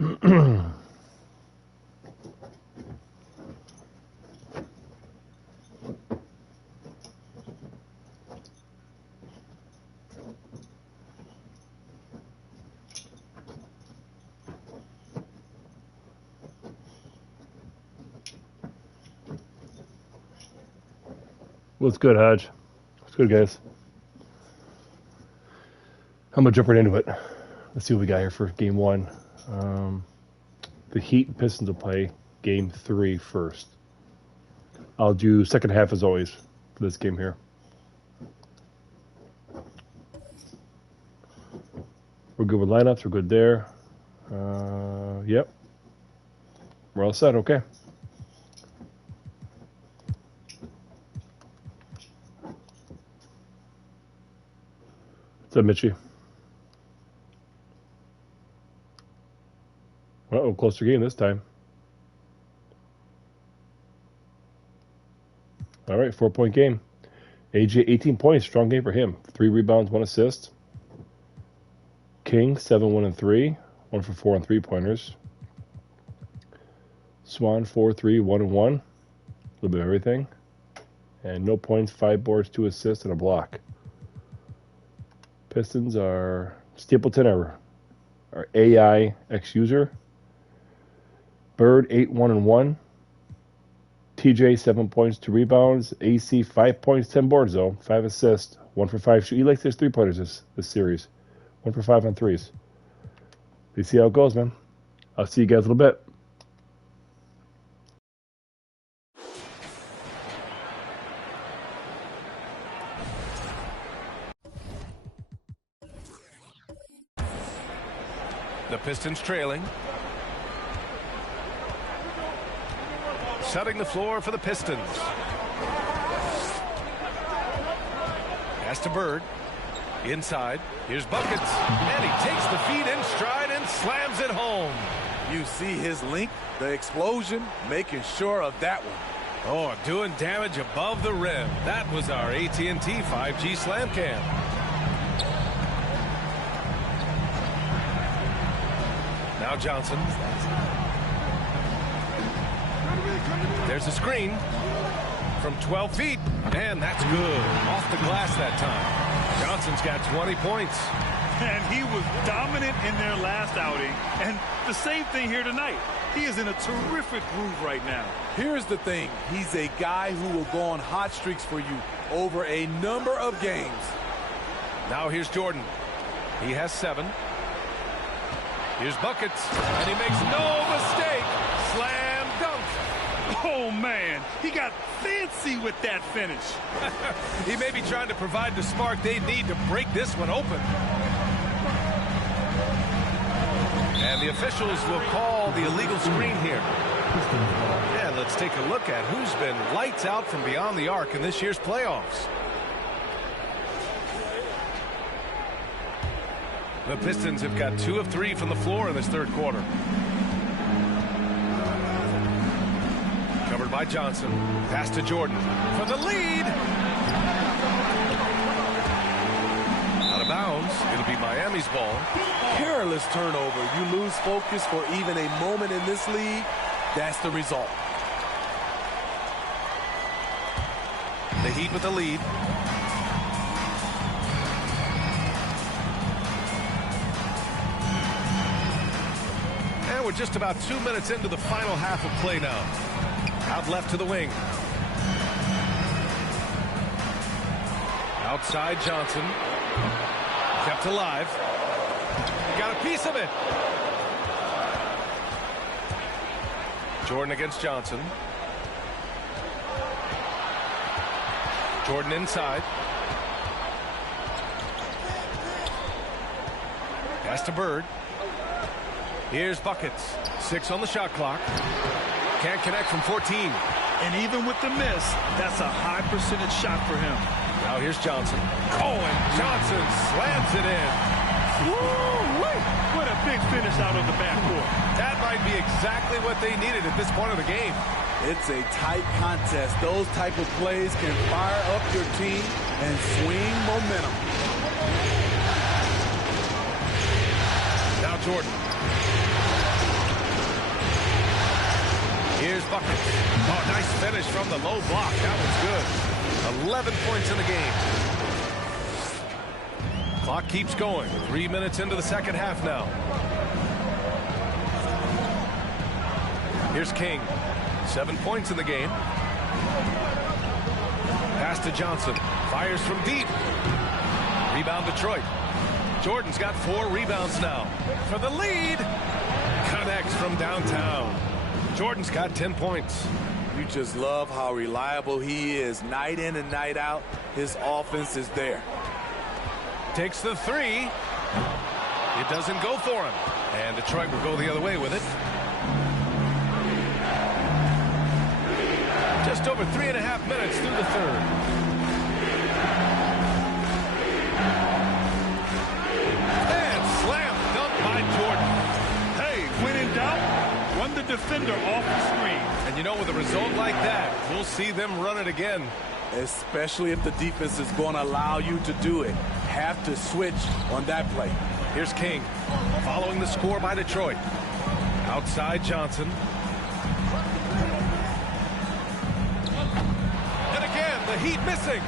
What's good, Hodge? What's good, guys? I'm gonna jump right into it. Let's see what we got here for game one. The Heat and Pistons will play game 3 first. I'll do second half as always for this game here. We're good with lineups. We're good there. Yep. We're all set. Okay. What's up, Mitchie? Uh-oh, closer game this time. All right, 4-point game. AJ, 18 points, strong game for him. 3 rebounds, 1 assist. King, 7, 1, and 3. 1 for 4 on 3-pointers. Swan, 4, 3, 1, and 1. A little bit of everything. And no points, 5 boards, 2 assists, and a block. Pistons are Stapleton, our AI ex-user. Bird, 8, 1, and 1. TJ, 7 points, 2 rebounds. AC, 5 points, 10 boards, though. 5 assists, 1 for 5. He likes his 3-pointers this series. 1 for 5 on 3s. You see how it goes, man. I'll see you guys in a little bit. The Pistons trailing. Setting the floor for the Pistons. Pass to Bird. Inside. Here's Buckets. And he takes the feed in stride and slams it home. You see his length, the explosion, making sure of that one. Oh, doing damage above the rim. That was our AT&T 5G Slam Cam. Now Johnson. There's a screen from 12 feet, and that's good. Off the glass that time. Johnson's got 20 points. And he was dominant in their last outing, and the same thing here tonight. He is in a terrific groove right now. Here's the thing. He's a guy who will go on hot streaks for you over a number of games. Now here's Jordan. He has 7. Here's Buckets, and he makes no mistake. Slam dunk. Oh, man, he got fancy with that finish. He may be trying to provide the spark they need to break this one open. And the officials will call the illegal screen here. And let's take a look at who's been lights out from beyond the arc in this year's playoffs. The Pistons have got 2 of 3 from the floor in this third quarter. Covered by Johnson. Pass to Jordan for the lead. Out of bounds. It'll be Miami's ball. Careless turnover. You lose focus for even a moment in this league. That's the result. The Heat with the lead. And we're just about 2 minutes into the final half of play now. Out left to the wing. Outside Johnson. Kept alive. Got a piece of it. Jordan against Johnson. Jordan inside. Pass to Bird. Here's Buckets. 6 on the shot clock. Can't connect from 14. And even with the miss, that's a high percentage shot for him. Now here's Johnson. Oh, and Johnson slams it in. Woo-wee! What a big finish out of the backcourt. That might be exactly what they needed at this point of the game. It's a tight contest. Those type of plays can fire up your team and swing momentum. Now Jordan. buckets. Oh, nice finish from the low block. That was good. 11 points in the game. Clock keeps going. 3 minutes into the second half now. Here's King. 7 points in the game. Pass to Johnson. Fires from deep. Rebound Detroit. Jordan's got 4 rebounds now. For the lead. Connects from downtown. Jordan's got 10 points. You just love how reliable he is. Night in and night out, his offense is there. Takes the 3. It doesn't go for him. And Detroit will go the other way with it. Just over 3.5 minutes through the third. And slam dunk by Jordan. Hey, when in doubt, run the defender off the screen. And you know, with a result like that, we'll see them run it again. Especially if the defense is going to allow you to do it. Have to switch on that play. Here's King, following the score by Detroit. Outside Johnson. And again, the Heat missing.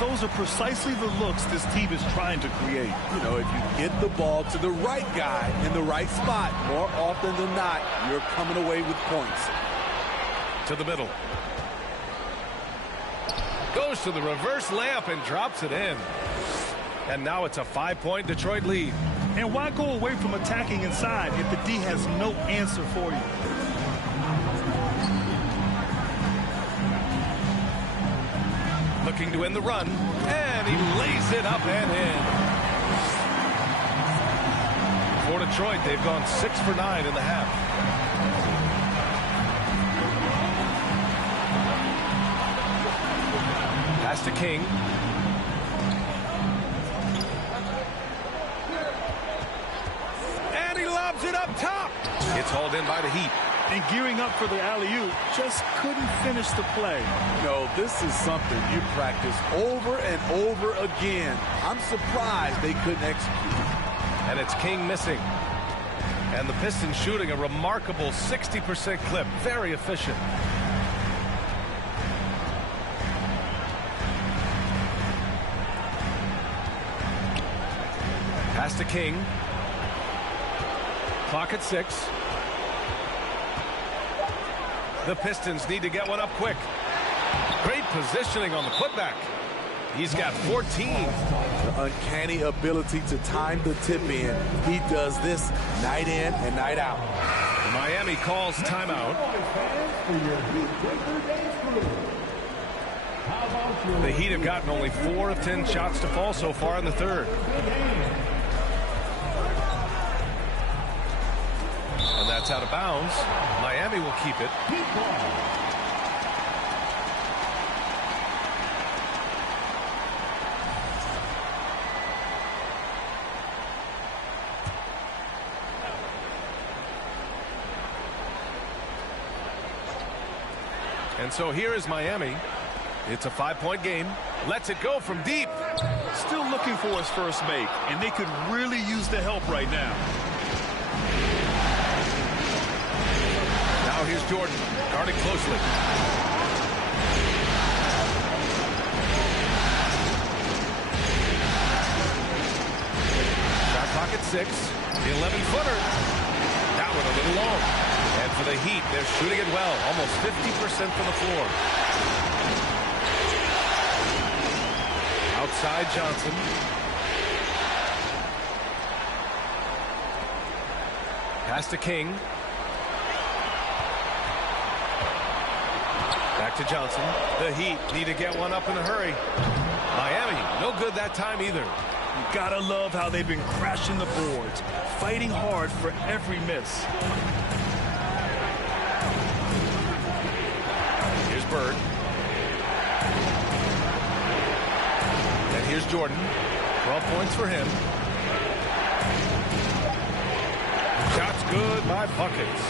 Those are precisely the looks this team is trying to create. You know, if you get the ball to the right guy in the right spot, more often than not, you're coming away with points. To the middle. Goes to the reverse layup and drops it in. And now it's a 5-point Detroit lead. And why go away from attacking inside if the D has no answer for you? Looking to end the run, and he lays it up and in. For Detroit, they've gone 6 for 9 in the half. Pass to King. And he lobs it up top. It's hauled in by the Heat. And gearing up for the alley-oop, just couldn't finish the play. No, this is something you practice over and over again. I'm surprised they couldn't execute. And it's King missing. And the Pistons shooting a remarkable 60% clip. Very efficient. Pass to King. Clock at 6. The Pistons need to get one up quick. Great positioning on the putback. He's got 14. The uncanny ability to time the tip in. He does this night in and night out. Miami calls timeout. The Heat have gotten only 4 of 10 shots to fall so far in the third. And that's out of bounds. Miami will keep it. And so here is Miami. It's a 5-point game. Lets it go from deep. Still looking for his first make, and they could really use the help right now. Now here's Jordan, guarded closely. Shot clock at 6. The 11-footer. That one a little long. And for the Heat, they're shooting it well. Almost 50% from the floor. Outside Johnson. Pass to King. Back to Johnson. The Heat need to get one up in a hurry. Miami, no good that time either. You gotta love how they've been crashing the boards, fighting hard for every miss. Here's Bird. And here's Jordan. 12 points for him. Shots good by buckets.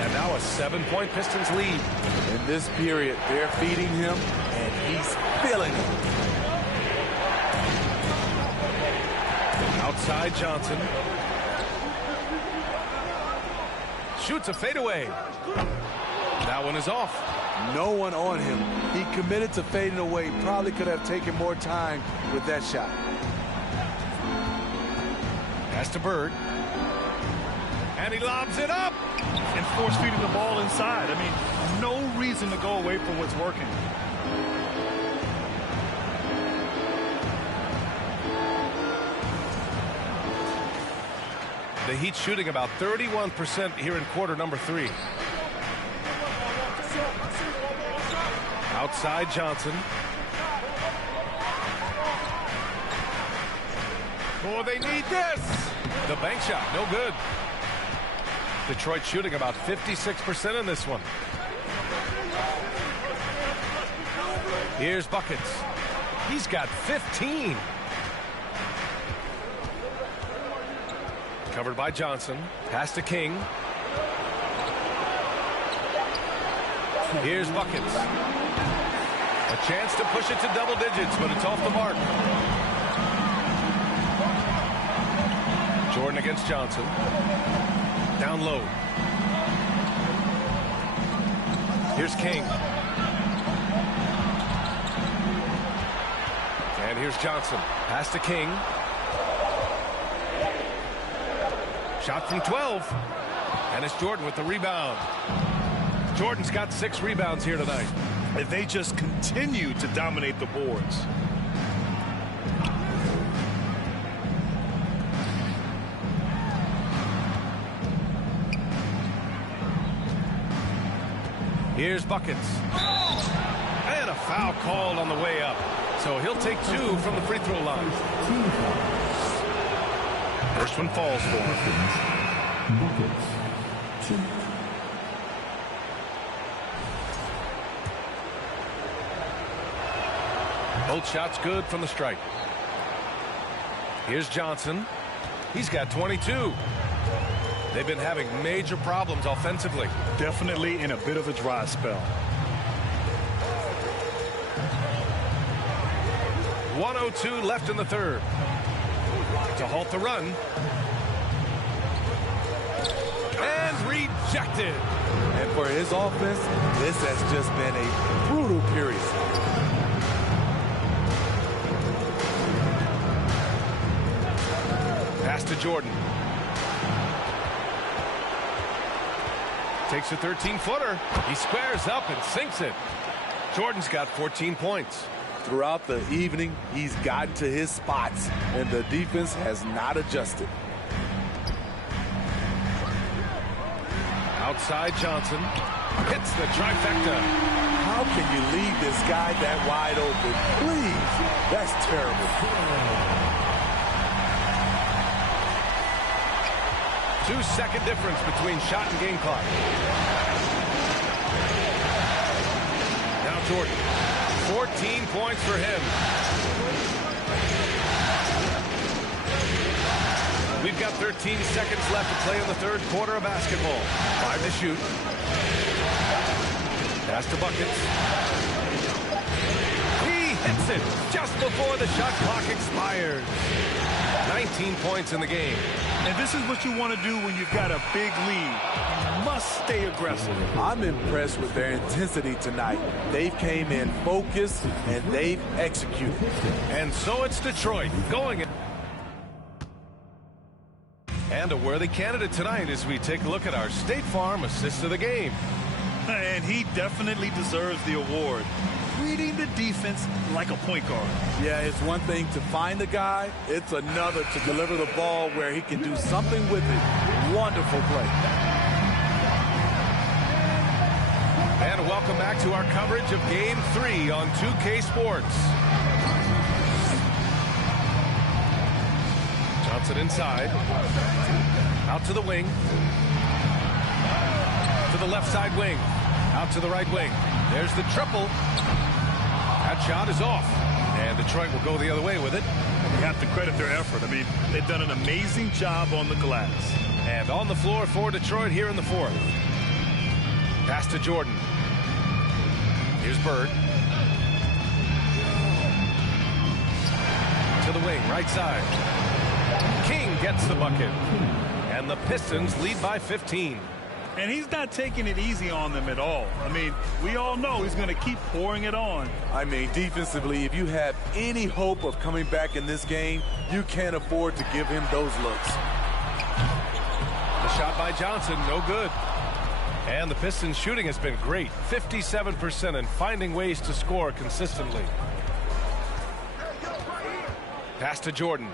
And now a 7-point Pistons lead. In this period, they're feeding him, and he's filling it. Outside Johnson. Shoots a fadeaway. That one is off. No one on him. He committed to fading away. Probably could have taken more time with that shot. Pass to Bird. And he lobs it up. And force feeding the ball inside. I mean, no reason to go away from what's working. The Heat shooting about 31% here in quarter number 3. Outside Johnson. Oh, they need this. The bank shot, no good. Detroit shooting about 56% in this one. Here's buckets. He's got 15. Covered by Johnson. Pass to King. Here's buckets. A chance to push it to double digits, but it's off the mark. Jordan against Johnson. Down low. Here's King. And here's Johnson. Pass to King. Shot from 12. And it's Jordan with the rebound. Jordan's got 6 rebounds here tonight. If they just continue to dominate the boards. Here's buckets. And a foul called on the way up. So he'll take 2 from the free throw line. First one falls for him. Buckets. 2. Both shots good from the stripe. Here's Johnson. He's got 22. They've been having major problems offensively. Definitely in a bit of a dry spell. 1:02 left in the third. To halt the run. And rejected. And for his offense, this has just been a brutal period. Pass to Jordan. Takes a 13-footer. He squares up and sinks it. Jordan's got 14 points. Throughout the evening, he's gotten to his spots, and the defense has not adjusted. Outside Johnson. Hits the trifecta. How can you leave this guy that wide open? Please. That's terrible. 2-second difference between shot and game clock. Now Jordan. 14 points for him. We've got 13 seconds left to play in the third quarter of basketball. 5 to shoot. Pass to buckets. He hits it just before the shot clock expires. 19 points in the game. And this is what you want to do when you've got a big lead. You must stay aggressive. I'm impressed with their intensity tonight. They've came in focused, and they've executed. And so it's Detroit going in. And a worthy candidate tonight as we take a look at our State Farm assist of the game. And he definitely deserves the award. Reading the defense like a point guard. Yeah, it's one thing to find the guy. It's another to deliver the ball where he can do something with it. Wonderful play. And welcome back to our coverage of Game 3 on 2K Sports. Johnson inside. Out to the wing. To the left side wing. Out to the right wing. There's the triple. That shot is off. And Detroit will go the other way with it. You have to credit their effort. I mean, they've done an amazing job on the glass. And on the floor for Detroit here in the fourth. Pass to Jordan. Here's Bird. To the wing, right side. King gets the bucket. And the Pistons lead by 15. And he's not taking it easy on them at all. I mean, we all know he's going to keep pouring it on. I mean, defensively, if you have any hope of coming back in this game, you can't afford to give him those looks. The shot by Johnson, no good. And the Pistons shooting has been great. 57% and finding ways to score consistently. Pass to Jordan.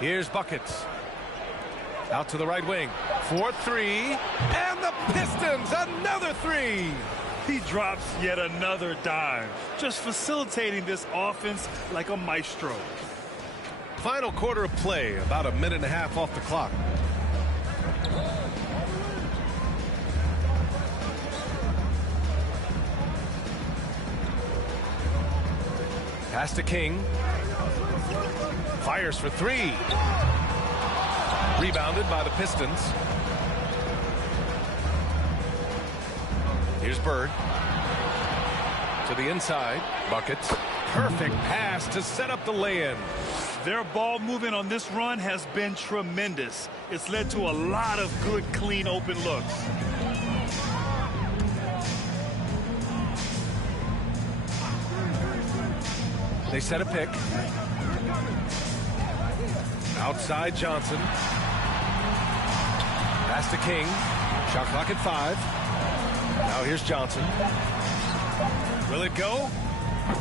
Here's Buckets. Out to the right wing. 4-3. And the Pistons, another three. He drops yet another dime, just facilitating this offense like a maestro. Final quarter of play, about a minute and a half off the clock. Pass to King. Fires for three. Rebounded by the Pistons. Here's Bird. To the inside. Buckets. Perfect pass to set up the lay-in. Their ball movement on this run has been tremendous. It's led to a lot of good, clean, open looks. They set a pick. Outside Johnson. Pass to King. Shot clock at 5. Now here's Johnson. Will it go?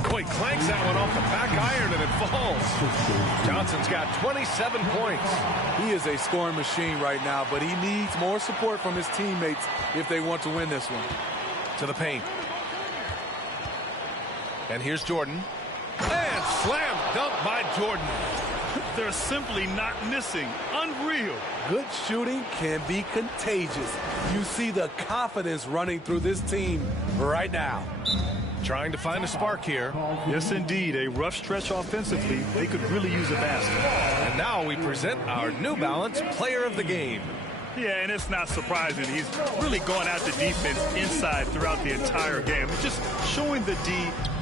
Boy, clanks that one off the back iron and it falls. Johnson's got 27 points. He is a scoring machine right now, but he needs more support from his teammates if they want to win this one. To the paint. And here's Jordan. And slam dunk by Jordan. They're simply not missing. Unreal. Good shooting can be contagious. You see the confidence running through this team right now. Trying to find a spark here. Yes, indeed. A rough stretch offensively. They could really use a basket. And now we present our New Balance Player of the Game. Yeah, and it's not surprising. He's really going after defense inside throughout the entire game. Just showing the D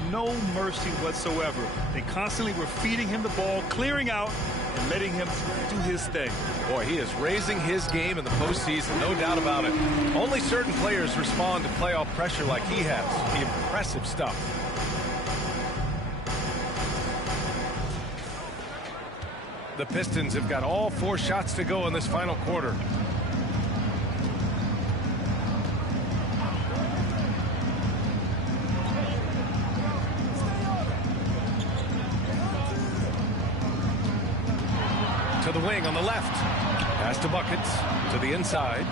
no mercy whatsoever. They constantly were feeding him the ball, clearing out, and letting him do his thing. Boy, he is raising his game in the postseason, no doubt about it. Only certain players respond to playoff pressure like he has. Impressive stuff. The Pistons have got all 4 shots to go in this final quarter. To the wing on the left. Pass to Buckets. To the inside.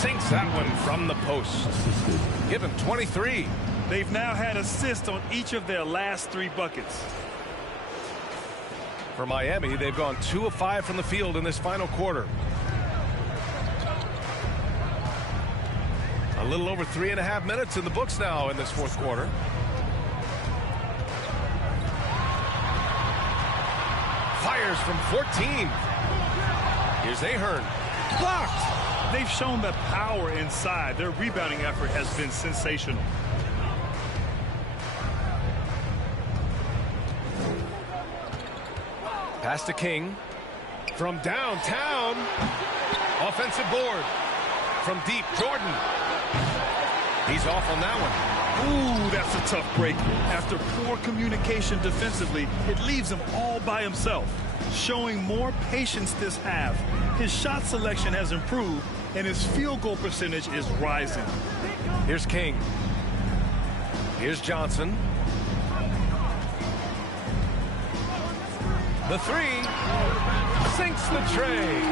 Sinks that one from the post. Give him 23. They've now had assists on each of their last 3 buckets. For Miami, they've gone 2 of 5 from the field in this final quarter. A little over 3.5 minutes in the books now in this fourth quarter. Fires from 14. Here's Ahern. Blocked. They've shown the power inside. Their rebounding effort has been sensational. Pass to King. From downtown. Offensive board. From deep, Jordan. He's off on that one. Ooh, that's a tough break. After poor communication defensively, it leaves him all by himself. Showing more patience this half. His shot selection has improved, and his field goal percentage is rising. Here's King. Here's Johnson. The 3. Sinks the tray.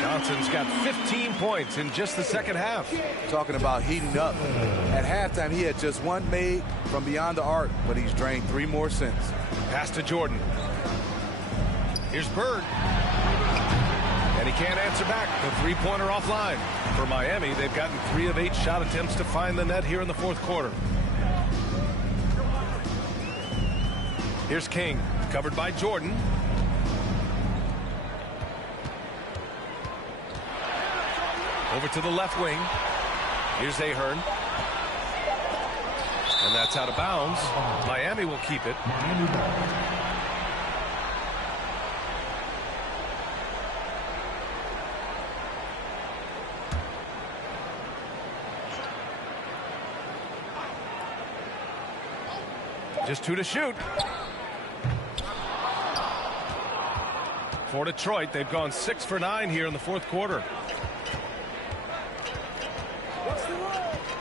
Johnson's got 15 points in just the second half. Talking about heating up. At halftime, he had just 1 made from beyond the arc, but he's drained 3 more since. Pass to Jordan. Here's Bird. And he can't answer back. The 3-pointer offline. For Miami, they've gotten 3 of 8 shot attempts to find the net here in the fourth quarter. Here's King. Covered by Jordan. Over to the left wing. Here's Ahern. And that's out of bounds. Miami will keep it. Just 2 to shoot. For Detroit, they've gone 6 for 9 here in the fourth quarter.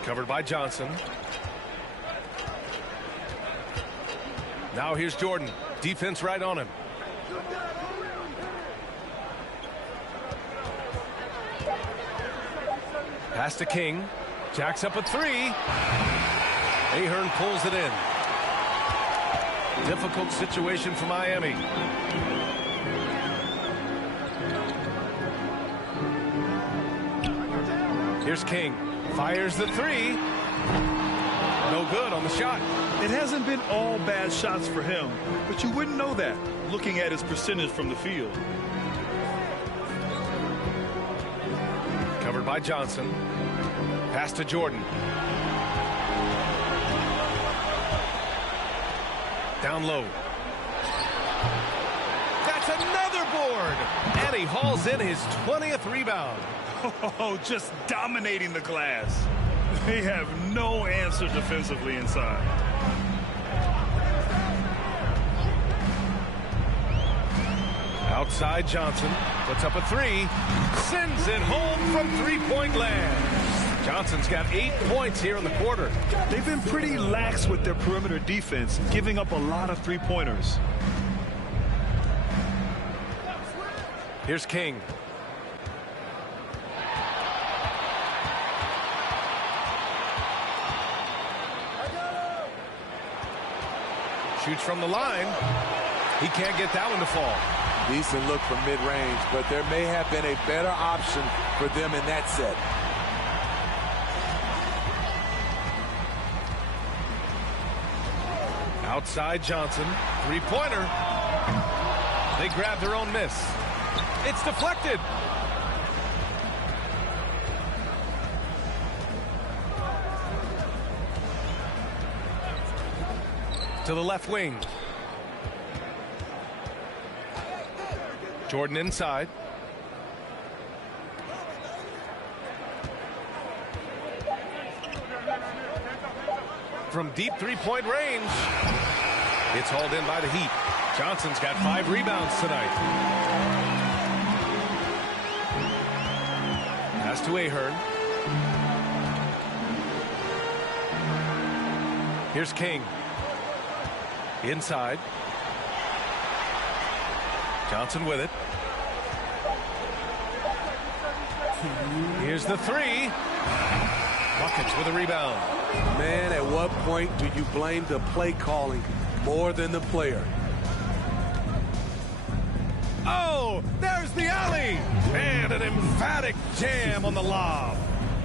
Covered by Johnson. Now here's Jordan. Defense right on him. Pass to King. Jacks up a 3. Ahern pulls it in. Difficult situation for Miami. Here's King. Fires the 3. No good on the shot. It hasn't been all bad shots for him, but you wouldn't know that looking at his percentage from the field. Covered by Johnson. Pass to Jordan. Down low. That's another board. And he hauls in his 20th rebound. Oh, just dominating the glass. They have no answer defensively inside. Outside Johnson puts up a 3. Sends it home from three-point land. Johnson's got 8 points here in the quarter. They've been pretty lax with their perimeter defense, giving up a lot of three-pointers. Here's King. Shoots from the line. He can't get that one to fall. Decent look from mid-range, but there may have been a better option for them in that set. Outside Johnson. Three-pointer. They grab their own miss. It's deflected. To the left wing. Jordan inside. From deep three-point range. It's hauled in by the Heat. Johnson's got 5 rebounds tonight. Pass to Ahern. Here's King. Inside. Johnson with it. Here's the 3. Buckets with a rebound. Man, at what point do you blame the play calling more than the player? Oh, there's the alley. And an emphatic jam on the lob.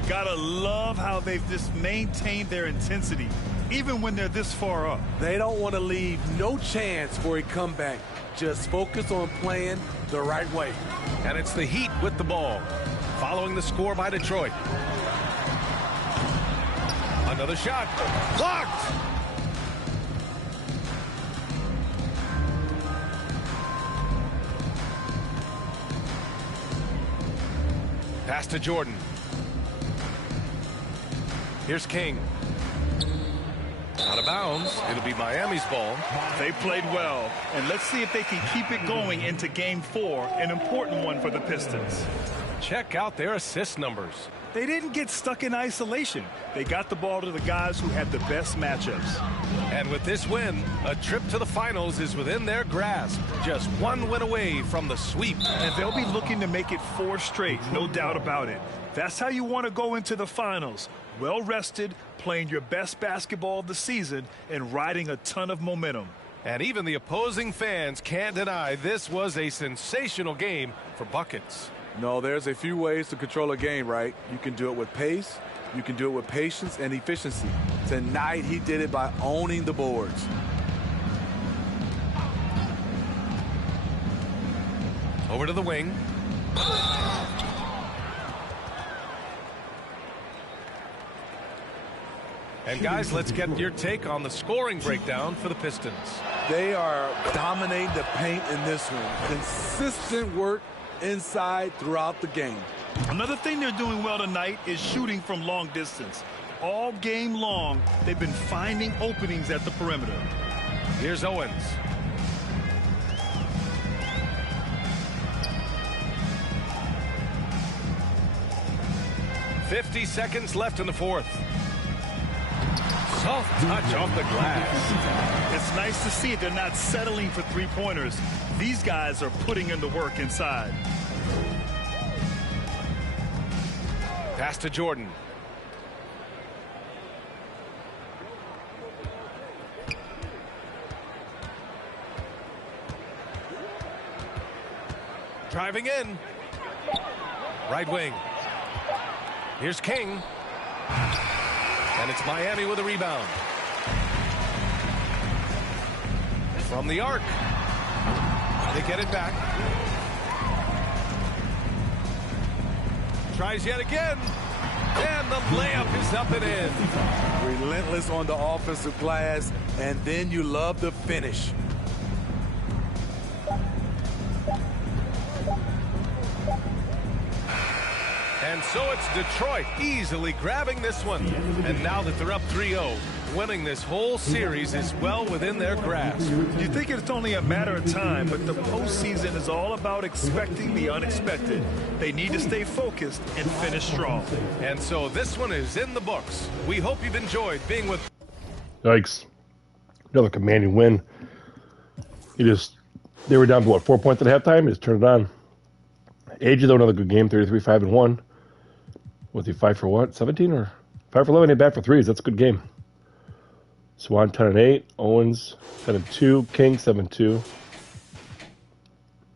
Gotta love how they've just maintained their intensity, even when they're this far up. They don't want to leave no chance for a comeback. Just focus on playing the right way. And it's the Heat with the ball, following the score by Detroit. Another shot. Blocked. Pass to Jordan. Here's King. Out of bounds. It'll be Miami's ball. They played well, and let's see if they can keep it going into Game 4, an important one for the Pistons. Check out their assist numbers. They didn't get stuck in isolation. They got the ball to the guys who had the best matchups. And with this win, a trip to the finals is within their grasp. Just one win away from the sweep. And they'll be looking to make it 4 straight, no doubt about it. That's how you want to go into the finals. Well rested, playing your best basketball of the season, and riding a ton of momentum. And even the opposing fans can't deny this was a sensational game for buckets. No, there's a few ways to control a game, right? You can do it with pace, you can do it with patience and efficiency. Tonight, he did it by owning the boards. Over to the wing. And guys, let's get your take on the scoring breakdown for the Pistons. They are dominating the paint in this one. Consistent work inside throughout the game. Another thing they're doing well tonight is shooting from long distance. All game long, they've been finding openings at the perimeter. Here's Owens. "50 seconds left in the fourth. Soft touch off the glass. It's nice to see they're not settling for three-pointers. These guys are putting in the work inside. Pass to Jordan. Driving in. Right wing. Here's King. And it's Miami with a rebound. From the arc. They get it back. Tries yet again. And the layup is up and in. Relentless on the offensive glass, and then you love the finish. And so it's Detroit easily grabbing this one. And now that they're up 3-0, winning this whole series is well within their grasp. You think it's only a matter of time, but the postseason is all about expecting the unexpected. They need to stay focused and finish strong. And so this one is in the books. We hope you've enjoyed being with... Yikes. Another commanding win. They were down to, 4 points at halftime? Just turned it on. AJ, though, another good game, 33-5-1. Was he 5 for what? 17 or 5 for 11? Ain't bad for threes. That's a good game. Swan 10-8. Owens 10-2. King 7-2.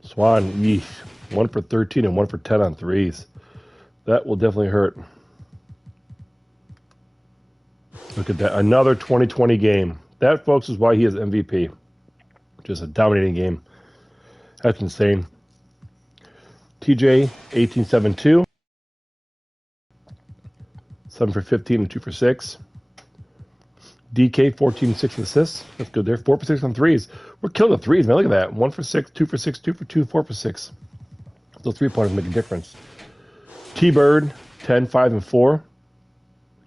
Swan, yeesh. 1 for 13 and 1 for 10 on threes. That will definitely hurt. Look at that. Another 2020 game. That, folks, is why he is MVP. Just a dominating game. That's insane. TJ 18-7-2. 7 for 15 and 2 for 6. DK 14-6 assists. That's good there. 4 for 6 on threes. We're killing the threes, man. Look at that. 1 for 6, 2 for 6, 2 for 2, 4 for 6. Those 3-pointers make a difference. T-Bird 10, 5, and 4.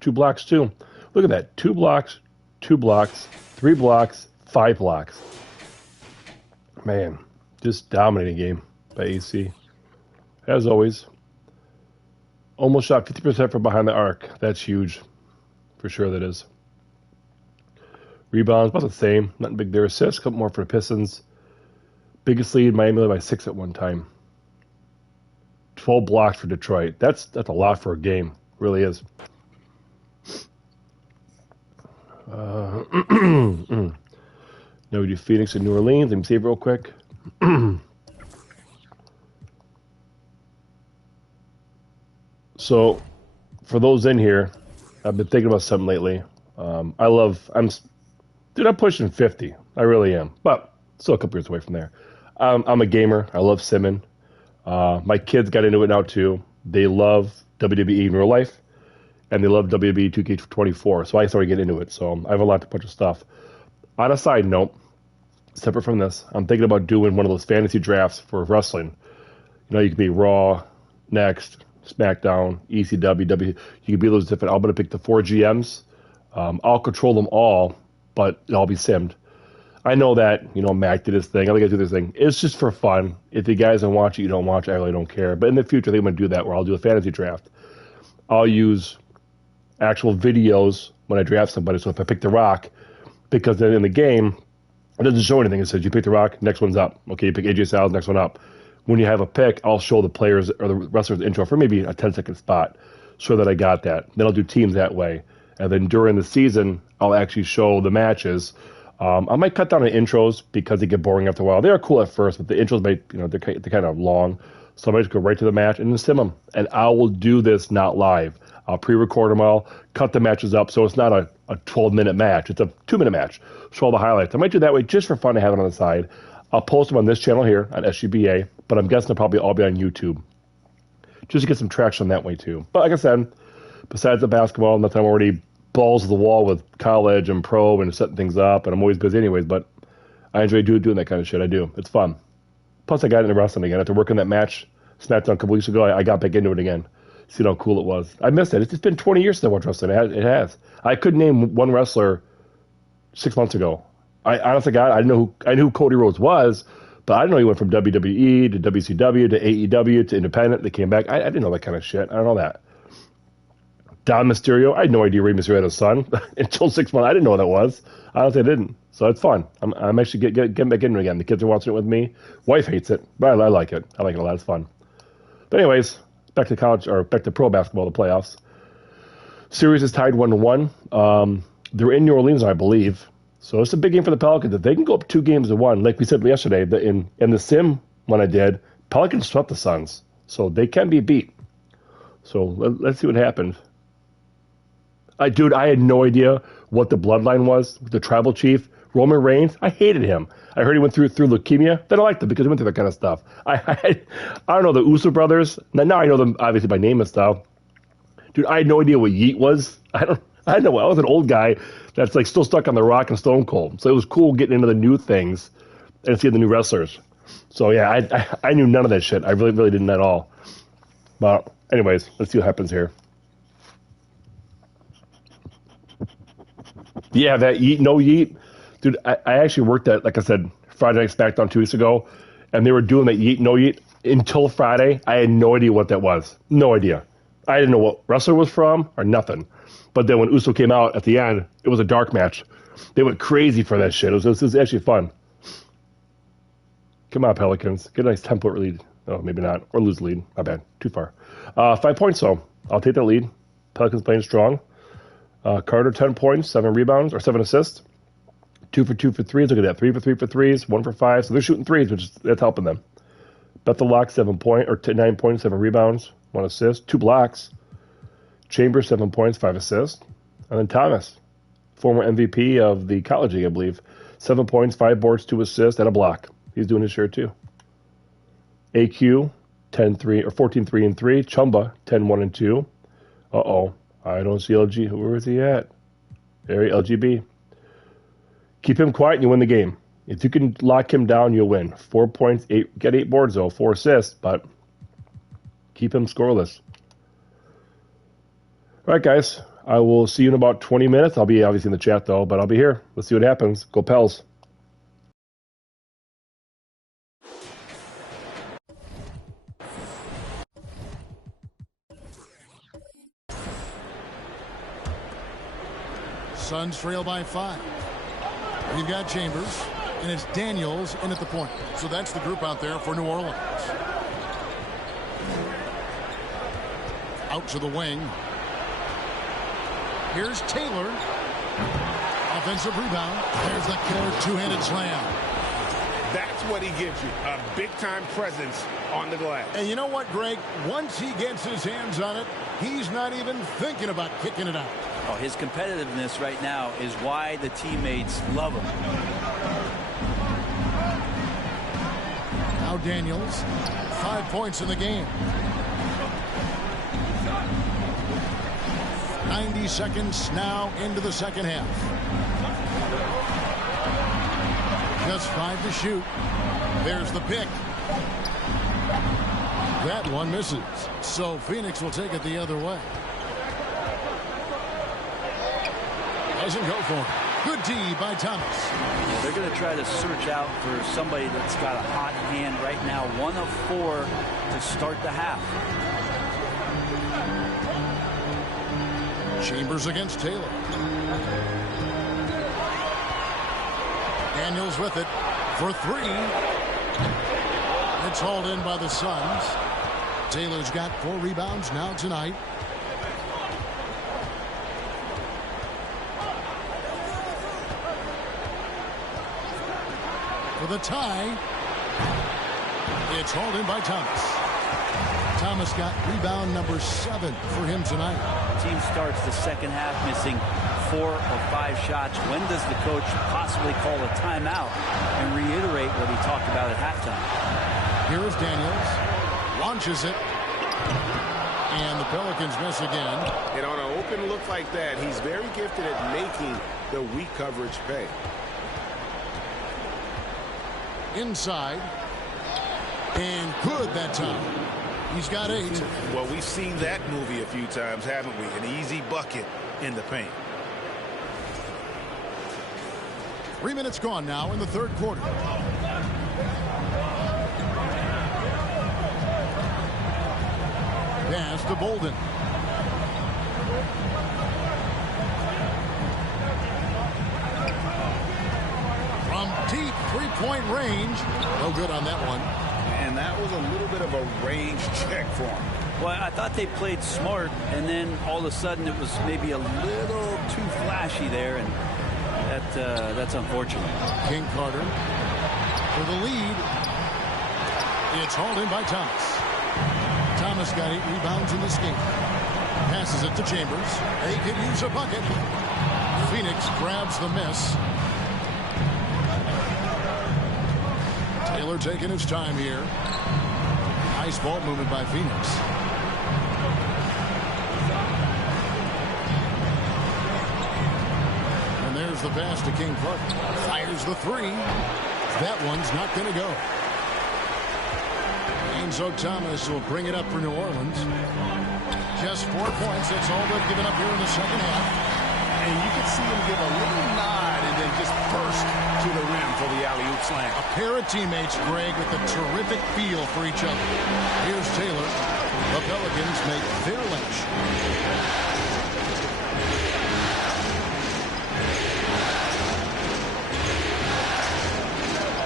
2 blocks, too. Look at that. 2 blocks, 2 blocks, 3 blocks, 5 blocks. Man, just dominating game by AC. As always. Almost shot 50% from behind the arc. That's huge. For sure that is. Rebounds, about the same. Nothing big there. Assists, a couple more for the Pistons. Biggest lead, Miami led by 6 at one time. 12 blocks for Detroit. That's a lot for a game. Really is. Now we do Phoenix and New Orleans. Let me save real quick. So, for those in here, I've been thinking about something lately. I'm pushing 50. I really am. But, still a couple years away from there. I'm a gamer. I love simming. My kids got into it now, too. They love WWE in real life, and they love WWE 2K24. So I started getting into it. So I have a lot to bunch of stuff. On a side note, separate from this, I'm thinking about doing one of those fantasy drafts for wrestling. You know, you could be Raw, Next, SmackDown, ECW, you could be those different. I'm going to pick the 4 GMs. I'll control them all, but it'll all be simmed. I know that, Mac did his thing. Other guys do their thing. It's just for fun. If you guys don't watch it, you don't watch it. I really don't care. But in the future, I think I'm going to do that where I'll do a fantasy draft. I'll use actual videos when I draft somebody. So if I pick The Rock, because then in the game, it doesn't show anything. It says you pick The Rock, next one's up. Okay, you pick AJ Styles, next one up. When you have a pick, I'll show the players or the wrestlers intro for maybe a 10-second spot so that I got that. Then I'll do teams that way. And then during the season, I'll actually show the matches. I might cut down the intros because they get boring after a while. They are cool at first, but the intros might, they're kind of long. So I might just go right to the match and then sim them. And I will do this not live. I'll pre-record them all, cut the matches up so it's not a 12-minute match. It's a 2-minute match. Show all the highlights. I might do that way just for fun to have it on the side. I'll post them on this channel here on SGBA, but I'm guessing they'll probably all be on YouTube. Just to get some traction that way too. But like I said, besides the basketball, nothing I'm already balls to the wall with college and pro and setting things up, and I'm always busy anyways, but I enjoy doing that kind of shit. I do. It's fun. Plus, I got into wrestling again. After working that match, SmackDown a couple weeks ago, I got back into it again. See how cool it was. I missed it. It's been 20 years since I watched wrestling. It has. I couldn't name one wrestler 6 months ago. I honestly, God, I knew who Cody Rhodes was, but I didn't know he went from WWE to WCW to AEW to Independent. They came back. I didn't know that kind of shit. I don't know that. Dom Mysterio, I had no idea Rey Mysterio had a son until 6 months. I didn't know what that was. Honestly, I didn't. So it's fun. I'm actually getting back into it again. The kids are watching it with me. Wife hates it, but I like it. I like it a lot. It's fun. But anyways, back to college or back to pro basketball, the playoffs. Series is tied 1-1. They're in New Orleans, I believe. So it's a big game for the Pelicans. If they can go up 2-1, like we said yesterday, in the sim when I did, Pelicans swept the Suns. So they can be beat. So let's see what happens. I had no idea what the bloodline was. The tribal chief, Roman Reigns, I hated him. I heard he went through leukemia. Then I liked him because he went through that kind of stuff. I don't know the Uso brothers. Now I know them obviously by name and stuff. Dude, I had no idea what Yeet was. I don't know. I was an old guy that's like still stuck on The Rock and Stone Cold. So it was cool getting into the new things and seeing the new wrestlers. So yeah, I knew none of that shit. I really didn't at all. But anyways, let's see what happens here. Yeah, that Yeet, no Yeet. Dude, I actually worked at, like I said, Friday Night SmackDown 2 weeks ago, and they were doing that Yeet, no Yeet. Until Friday, I had no idea what that was. No idea. I didn't know what wrestler was from or nothing. But then when Uso came out at the end, it was a dark match. They went crazy for that shit. It was actually fun. Come on, Pelicans. Get a nice 10-point lead. Oh, maybe not. Or lose the lead. My bad. Too far. 5 points, though. I'll take that lead. Pelicans playing strong. Carter, 10 points, 7 rebounds, or 7 assists. 2 for 2 for threes. Look at that. 3 for 3 for threes, 1 for 5. So they're shooting threes, that's helping them. Bethel Lock, 9 points, 7 rebounds, 1 assist, 2 blocks. Chambers, 7 points, 5 assists. And then Thomas, former MVP of the college league, I believe. 7 points, 5 boards, 2 assists, and a block. He's doing his share too. AQ, 10-3 or 14-3 and 3. Chumba, 10-1 and 2. Uh-oh. I don't see LG. Where is he at? There, LGB. Keep him quiet and you win the game. If you can lock him down, you'll win. 4 points, 8 boards though, 4 assists, but keep him scoreless. All right, guys. I will see you in about 20 minutes. I'll be obviously in the chat though, but I'll be here. Let's see what happens. Go Pels. Suns trail by 5. You've got Chambers, and it's Daniels in at the point. So that's the group out there for New Orleans. Out to the wing. Here's Taylor. Offensive rebound. There's the killer two-handed slam. That's what he gives you, a big-time presence on the glass. And you know what, Greg? Once he gets his hands on it, he's not even thinking about kicking it out. Oh, his competitiveness right now is why the teammates love him. Now Daniels, 5 points in the game. 90 seconds now into the second half. Just 5 to shoot. There's the pick. That one misses. So Phoenix will take it the other way. Doesn't go for it. Good D by Thomas. Yeah, they're going to try to search out for somebody that's got a hot hand right now. 1 of 4 to start the half. Chambers against Taylor. Daniels with it for 3. It's hauled in by the Suns. Taylor's got 4 rebounds now tonight. For the tie. It's hauled in by Thomas. Thomas got rebound number 7 for him tonight. Team starts the second half missing 4 or 5 shots. When does the coach possibly call a timeout and reiterate what he talked about at halftime? Here is Daniels. Launches it. And the Pelicans miss again. And on an open look like that, he's very gifted at making the weak coverage pay. Inside. And good that time. He's got 8. Well, we've seen that movie a few times, haven't we? An easy bucket in the paint. 3 minutes gone now in the third quarter. Pass to Bolden. From deep three-point range. No good on that one. And that was a little bit of a range check for him. Well, I thought they played smart, and then all of a sudden it was maybe a little too flashy there, and that's unfortunate. King Carter for the lead. It's hauled in by Thomas. Thomas got 8 rebounds in this game. Passes it to Chambers. They could use a bucket. Phoenix grabs the miss. Taylor taking his time here. Nice ball movement by Phoenix. And there's the pass to King Park. Fires the 3. That one's not going to go. So Thomas will bring it up for New Orleans. Just 4 points. That's all they've given up here in the second half. And you can see him give a little nod and then just burst to the rim for the alley-oop slam. A pair of teammates, Greg, with a terrific feel for each other. Here's Taylor. The Pelicans make their lunch.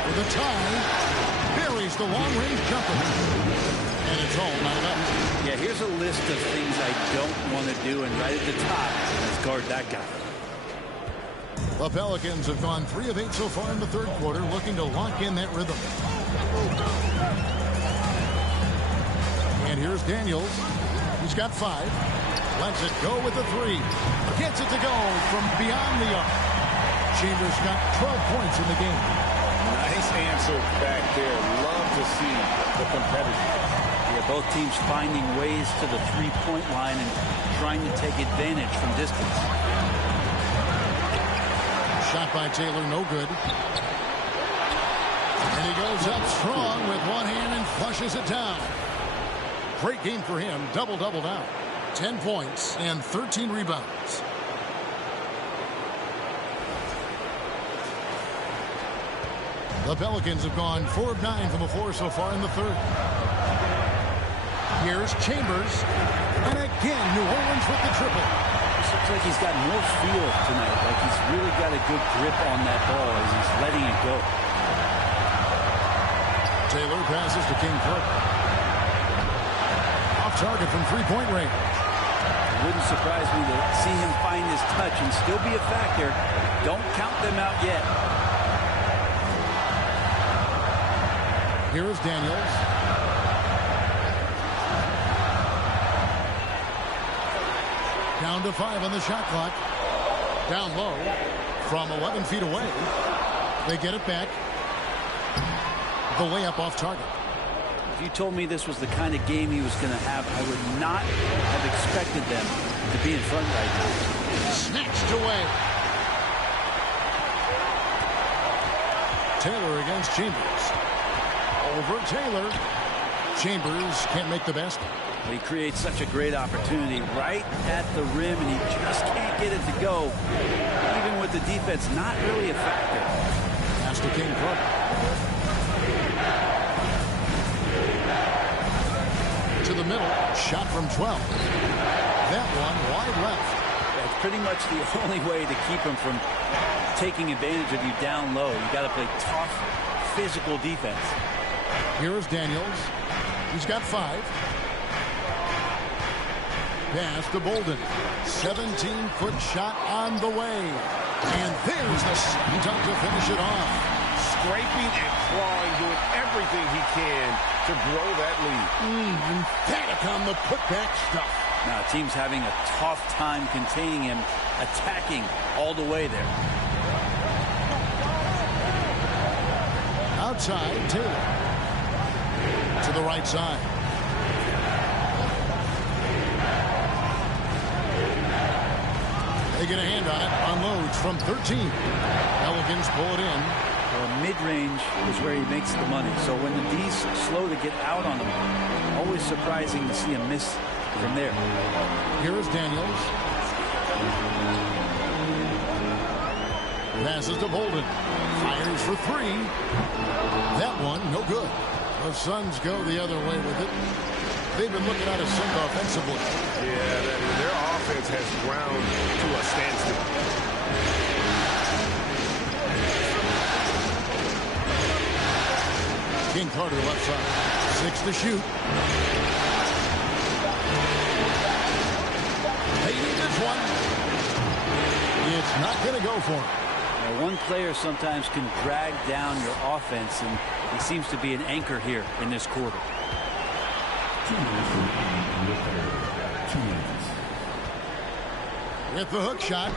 For the tie. The long-range jumper. And it's all not enough. Yeah, here's a list of things I don't want to do, and right at the top, let's guard that guy. The Pelicans have gone 3 of 8 so far in the third quarter, looking to lock in that rhythm. And here's Daniels. He's got 5. Lets it go with the 3. Gets it to go from beyond the arc. Chambers got 12 points in the game. Nice answer back there. Love to see the competitors. Yeah, both teams finding ways to the three-point line and trying to take advantage from distance. Shot by Taylor, no good. And he goes up strong with one hand and flushes it down. Great game for him. Double-double now. 10 points and 13 rebounds. The Pelicans have gone 4 of 9 from the floor so far in the third. Here's Chambers. And again, New Orleans with the triple. This looks like he's got more feel tonight. Like he's really got a good grip on that ball as he's letting it go. Taylor passes to King Park. Off target from three-point range. It wouldn't surprise me to see him find his touch and still be a factor. Don't count them out yet. Here is Daniels. Down to 5 on the shot clock. Down low from 11 feet away. They get it back. The layup off target. If you told me this was the kind of game he was going to have, I would not have expected them to be in front right now. Snatched away. Taylor against Chambers. Over Taylor. Chambers can't make the basket. He creates such a great opportunity right at the rim, and he just can't get it to go. Even with the defense not really a factor. Pass to King Cook. To the middle. Shot from 12. That one wide left. That's pretty much the only way to keep him from taking advantage of you down low. You got to play tough, physical defense. Here's Daniels. He's got 5. Pass to Bolden. 17-foot shot on the way. And there's the second time to finish it off. Scraping and clawing, doing everything he can to grow that lead. Emphatic on the putback stuff. Now, team's having a tough time containing him, attacking all the way there. Outside, Taylor. To the right side. They get a hand on it. Unloads from 13. Pelicans pull it in. Well, mid-range is where he makes the money. So when the D's slow to get out on him, always surprising to see him miss from there. Here is Daniels. Passes to Bolden. Fires for three. That one, no good. The Suns go the other way with it. They've been looking out of sync offensively. Yeah, their offense has ground to a standstill. King Carter left side. 6 to shoot. They need this one. It's not going to go for him. Now, one player sometimes can drag down your offense, and he seems to be an anchor here in this quarter. 2 minutes. With the hook shot.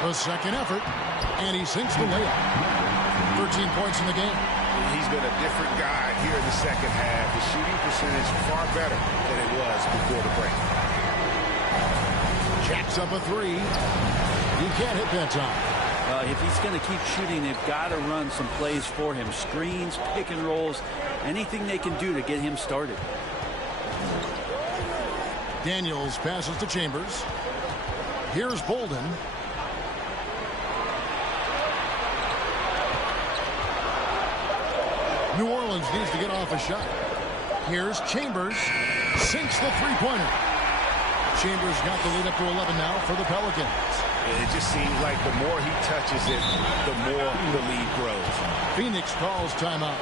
The second effort. And he sinks the layup. 13 points in the game. He's been a different guy here in the second half. The shooting percentage far better than it was before the break. Jacks up a three. He can't hit that time. If he's going to keep shooting, they've got to run some plays for him. Screens, pick and rolls, anything they can do to get him started. Daniels passes to Chambers. Here's Bolden. New Orleans needs to get off a shot. Here's Chambers. Sinks the three-pointer. Chambers got the lead up to 11 now for the Pelicans. It just seems like the more he touches it, the more the lead grows. Phoenix calls timeout.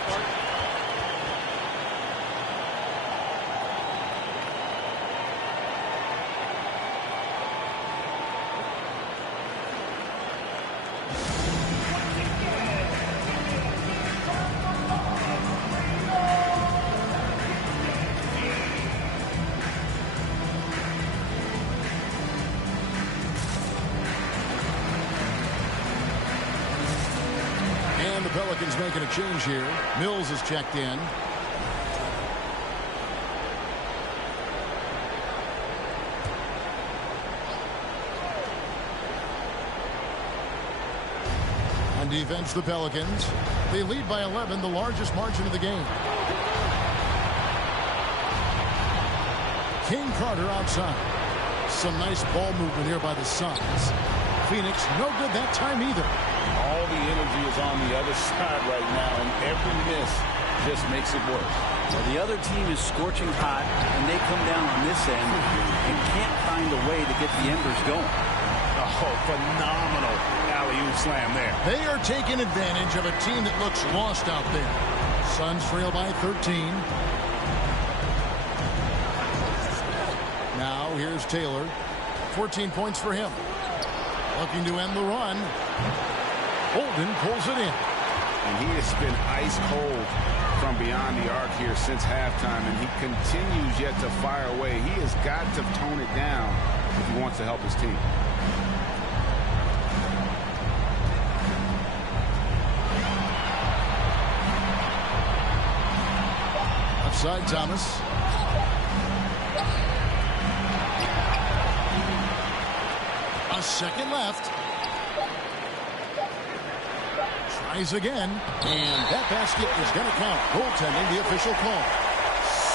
Pelicans making a change here. Mills is checked in. On defense, the Pelicans. They lead by 11, the largest margin of the game. King Carter outside. Some nice ball movement here by the Suns. Phoenix, no good that time either. All the energy is on the other side right now, and every miss just makes it worse. Well, the other team is scorching hot, and they come down on this end and can't find a way to get the embers going. Oh, phenomenal alley-oop slam there. They are taking advantage of a team that looks lost out there. Suns trail by 13. Now here's Taylor. 14 points for him. Looking to end the run. Bolden pulls it in. And he has been ice cold from beyond the arc here since halftime, and he continues yet to fire away. He has got to tone it down if he wants to help his team. Outside Thomas. A second left. Tries again, and that basket is going to count. Goaltending, the official call.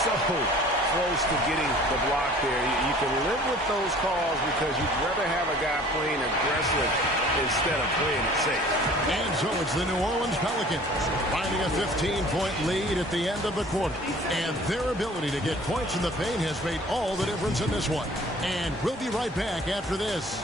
So close to getting the block there. You can live with those calls because you'd rather have a guy playing aggressive instead of playing it safe. And so it's the New Orleans Pelicans finding a 15-point lead at the end of the quarter. And their ability to get points in the paint has made all the difference in this one. And we'll be right back after this.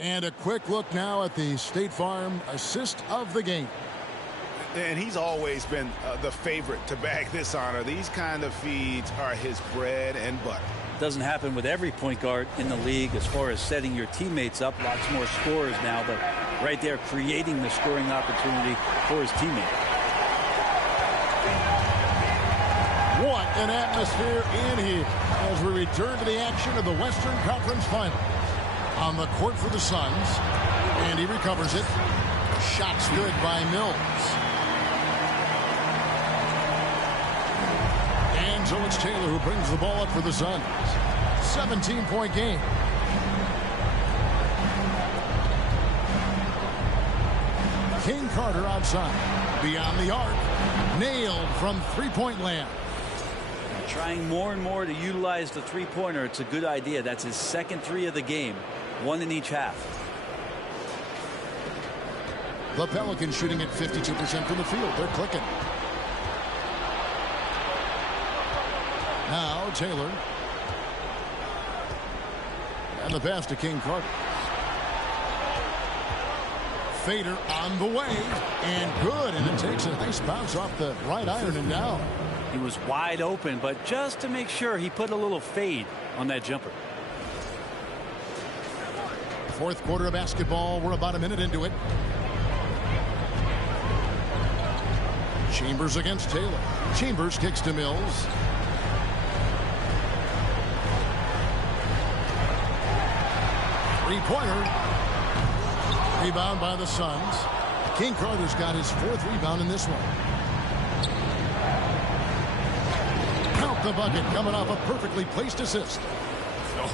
And a quick look now at the State Farm assist of the game. And he's always been the favorite to bag this honor. These kind of feeds are his bread and butter. Doesn't happen with every point guard in the league as far as setting your teammates up. Lots more scorers now, but right there creating the scoring opportunity for his teammate. What an atmosphere in here as we return to the action of the Western Conference Finals. on the court for the Suns. And he recovers it. Shot's good by Mills. And so it's Taylor who brings the ball up for the Suns. 17-point game. King Carter outside. Beyond the arc. Nailed from three-point land. Trying more and more to utilize the three-pointer. It's a good idea. That's his second three of the game. One in each half. The Pelicans shooting at 52% from the field. They're clicking. Now Taylor. And the pass to King Carter. Fader on the way. And good. And it takes a nice bounce off the right iron and down. He was wide open, but just to make sure, he put a little fade on that jumper. Fourth quarter of basketball. We're about a minute into it. Chambers against Taylor. Chambers kicks to Mills. Three-pointer. Rebound by the Suns. King Carter's got his fourth rebound in this one. Count the bucket coming off a perfectly placed assist.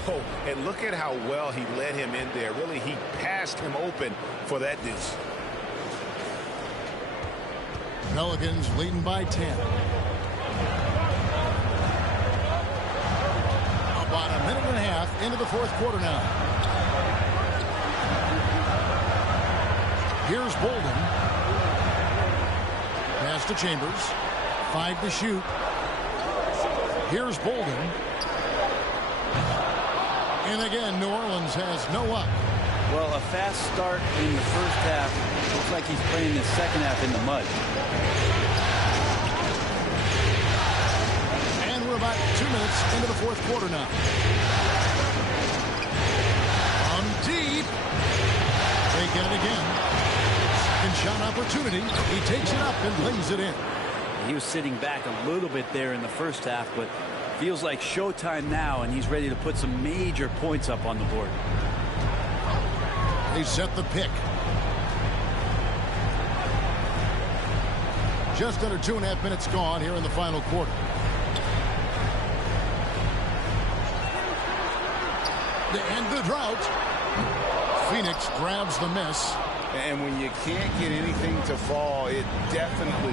Oh, and look at how well he led him in there. Really, he passed him open for that deuce. Pelicans leading by 10. About a minute and a half into the fourth quarter now. Here's Bolden. Pass to Chambers. 5 to shoot. Here's Bolden. And again, New Orleans has no luck. Well, a fast start in the first half. Looks like he's playing the second half in the mud. And we're about 2 minutes into the fourth quarter now. From deep. They get it again. Second shot opportunity. He takes it up and lays it in. He was sitting back a little bit there in the first half, but feels like showtime now, and he's ready to put some major points up on the board. They set the pick. Just under 2.5 minutes gone here in the final quarter. To end the drought. Phoenix grabs the miss. And when you can't get anything to fall, it definitely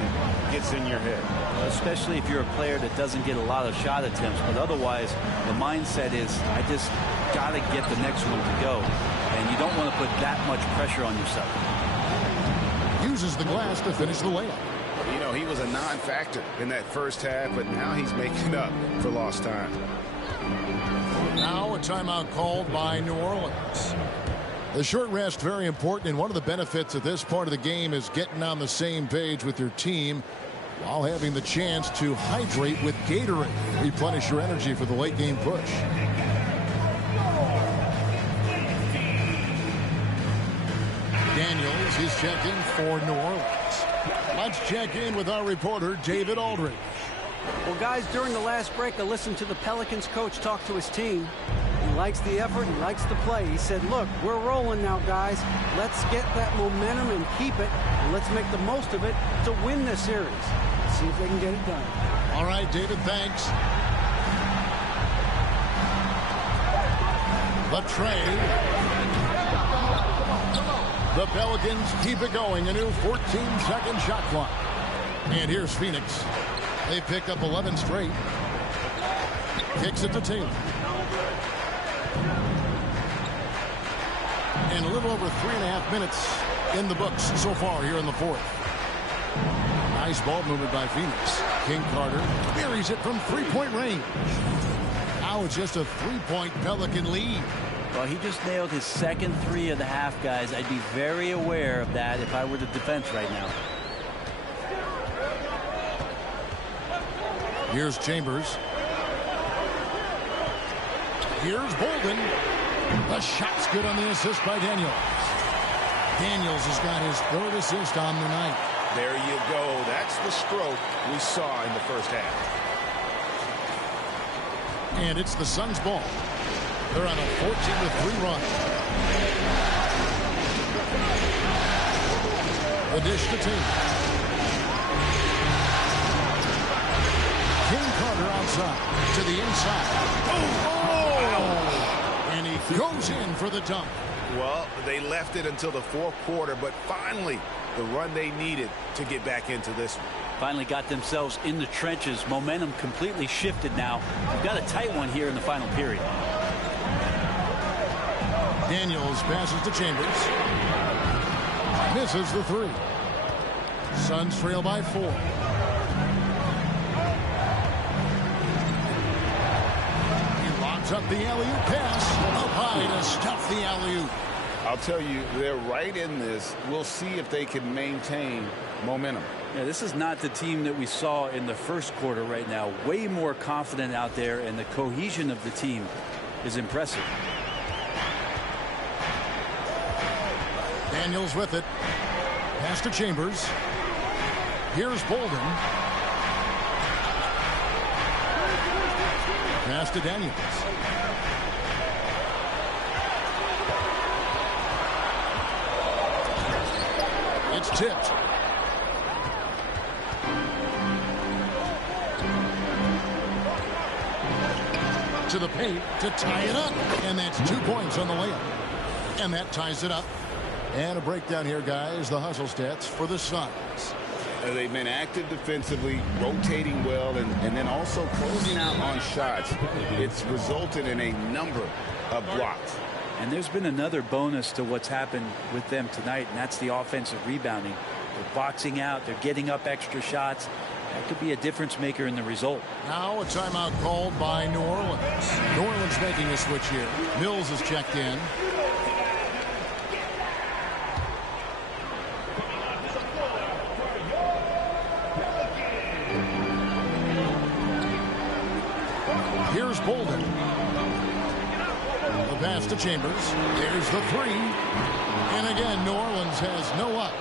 gets in your head. Especially if you're a player that doesn't get a lot of shot attempts. But otherwise, the mindset is, I just got to get the next one to go. And you don't want to put that much pressure on yourself. Uses the glass to finish the layup. You know, he was a non-factor in that first half, but now he's making up for lost time. Now a timeout called by New Orleans. The short rest, very important, and one of the benefits of this part of the game is getting on the same page with your team while having the chance to hydrate with Gatorade. Replenish your energy for the late game push. Daniels is checking for New Orleans. Let's check in with our reporter, David Aldridge. Well, guys, during the last break, I listened to the Pelicans coach talk to his team. He likes the effort. He likes the play. He said, look, we're rolling now, guys. Let's get that momentum and keep it. And let's make the most of it to win this series. See if they can get it done. All right, David, thanks. The trade. The Pelicans keep it going. A new 14-second shot clock. And here's Phoenix. They pick up 11 straight. Kicks it to Taylor. And a little over 3.5 minutes in the books so far here in the fourth. Nice ball movement by Phoenix. King Carter buries it from three-point range. Now it's just a three-point Pelican lead. Well, he just nailed his second three of the half, guys. I'd be very aware of that if I were the defense right now. Here's Chambers. Here's Bolden. The shot's good on the assist by Daniels. Daniels has got his third assist on the night. There you go. That's the stroke we saw in the first half. And it's the Suns' ball. They're on a 14-3 run. The dish to Tatum. King Carter outside to the inside. Oh! And he goes in for the dunk. Well, they left it until the fourth quarter, but finally the run they needed to get back into this one. Finally got themselves in the trenches. Momentum completely shifted now. We've got a tight one here in the final period. Daniels passes to Chambers. Misses the three. Suns trail by 4. He lobs up the alley-oop pass. Up high to stuff the alley-oop. I'll tell you, they're right in this. We'll see if they can maintain momentum. Yeah, this is not the team that we saw in the first quarter right now. Way more confident out there, and the cohesion of the team is impressive. Daniels with it. Pass to Chambers. Here's Bolden. Pass to Daniels. It's tipped. To the paint to tie it up. And that's 2 points on the layup. And that ties it up. And a breakdown here, guys. The hustle stats for the Suns. They've been active defensively, rotating well, and then also closing out on shots. It's resulted in a number of blocks. And there's been another bonus to what's happened with them tonight, and that's the offensive rebounding. They're boxing out. They're getting up extra shots. That could be a difference maker in the result. Now a timeout called by New Orleans. New Orleans making a switch here. Mills is checked in. Here's Bolden. The pass to Chambers. There's the three. And again, New Orleans has no up.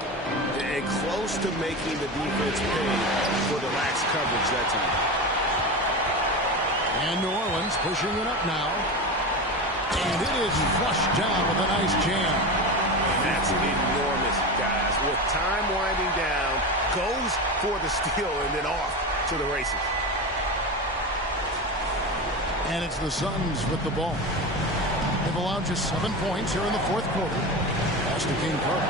And close to making the defense pay for the lax coverage that time. And New Orleans pushing it up now. And it is flushed down with a nice jam. That's enormous, guys. With time winding down, goes for the steal and then off to the races. And it's the Suns with the ball. They've allowed just 7 points here in the fourth quarter. Pass to King Carter.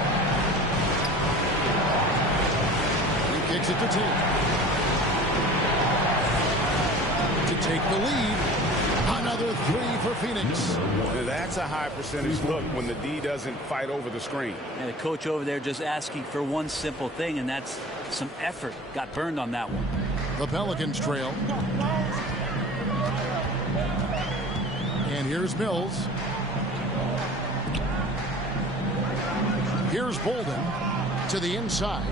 He kicks it to Tatum. To take the lead. Another three for Phoenix. That's a high percentage look when the D doesn't fight over the screen. And the coach over there just asking for one simple thing, and that's some effort. Got burned on that one. The Pelicans trail. And here's Mills. Here's Bolden to the inside.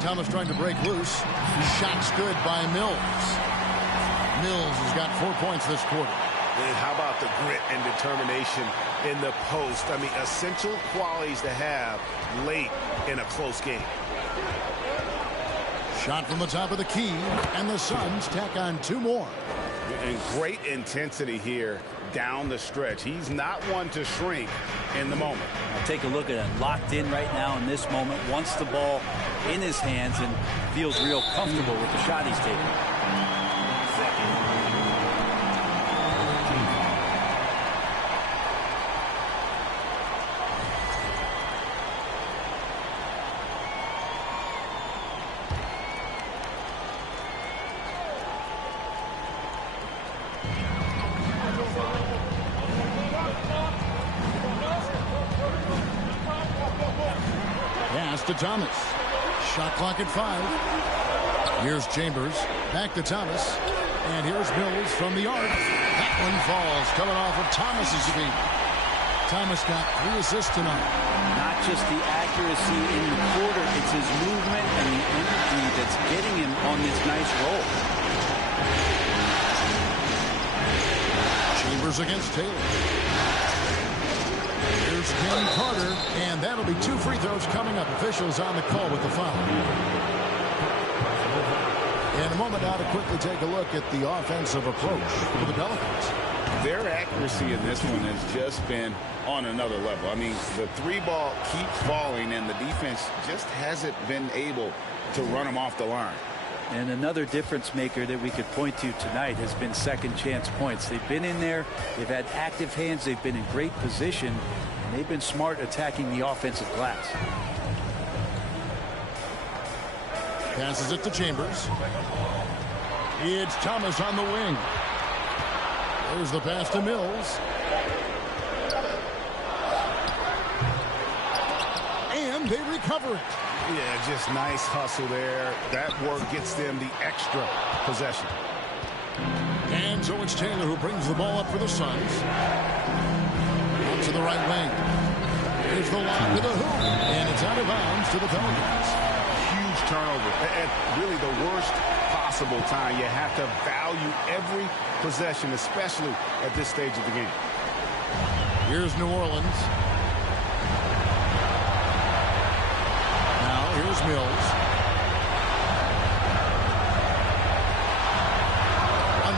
Thomas trying to break loose. Shot's good by Mills. Mills has got 4 points this quarter. And how about the grit and determination in the post? I mean, essential qualities to have late in a close game. Shot from the top of the key, and the Suns tack on 2 more. And great intensity here down the stretch. He's not one to shrink in the moment. Now take a look at it. Locked in right now in this moment. Wants the ball in his hands and feels real comfortable with the shot he's taking. To Thomas. Shot clock at 5. Here's Chambers. Back to Thomas. And here's Mills from the arc. That one falls, coming off of Thomas's feet. Thomas got 3 assists tonight. Not just the accuracy in the quarter, it's his movement and the energy that's getting him on this nice roll. Chambers against Taylor. Here's King Carter, and that'll be 2 free throws coming up. Officials on the call with the foul. And a moment now to quickly take a look at the offensive approach for the Pelicans. Their accuracy in this one has just been on another level. I mean, the three ball keeps falling, and the defense just hasn't been able to run them off the line. And another difference maker that we could point to tonight has been second chance points. They've been in there. They've had active hands. They've been in great position. And they've been smart attacking the offensive glass. Passes it to Chambers. It's Thomas on the wing. There's the pass to Mills. And they recover it. Yeah, just nice hustle there. That work gets them the extra possession. And so it's Taylor who brings the ball up for the Suns. Out to the right wing. Here's the lob to the hoop. And it's out of bounds to the Pelicans. Huge turnover. At really the worst possible time. You have to value every possession, especially at this stage of the game. Here's New Orleans. Now here's Mills.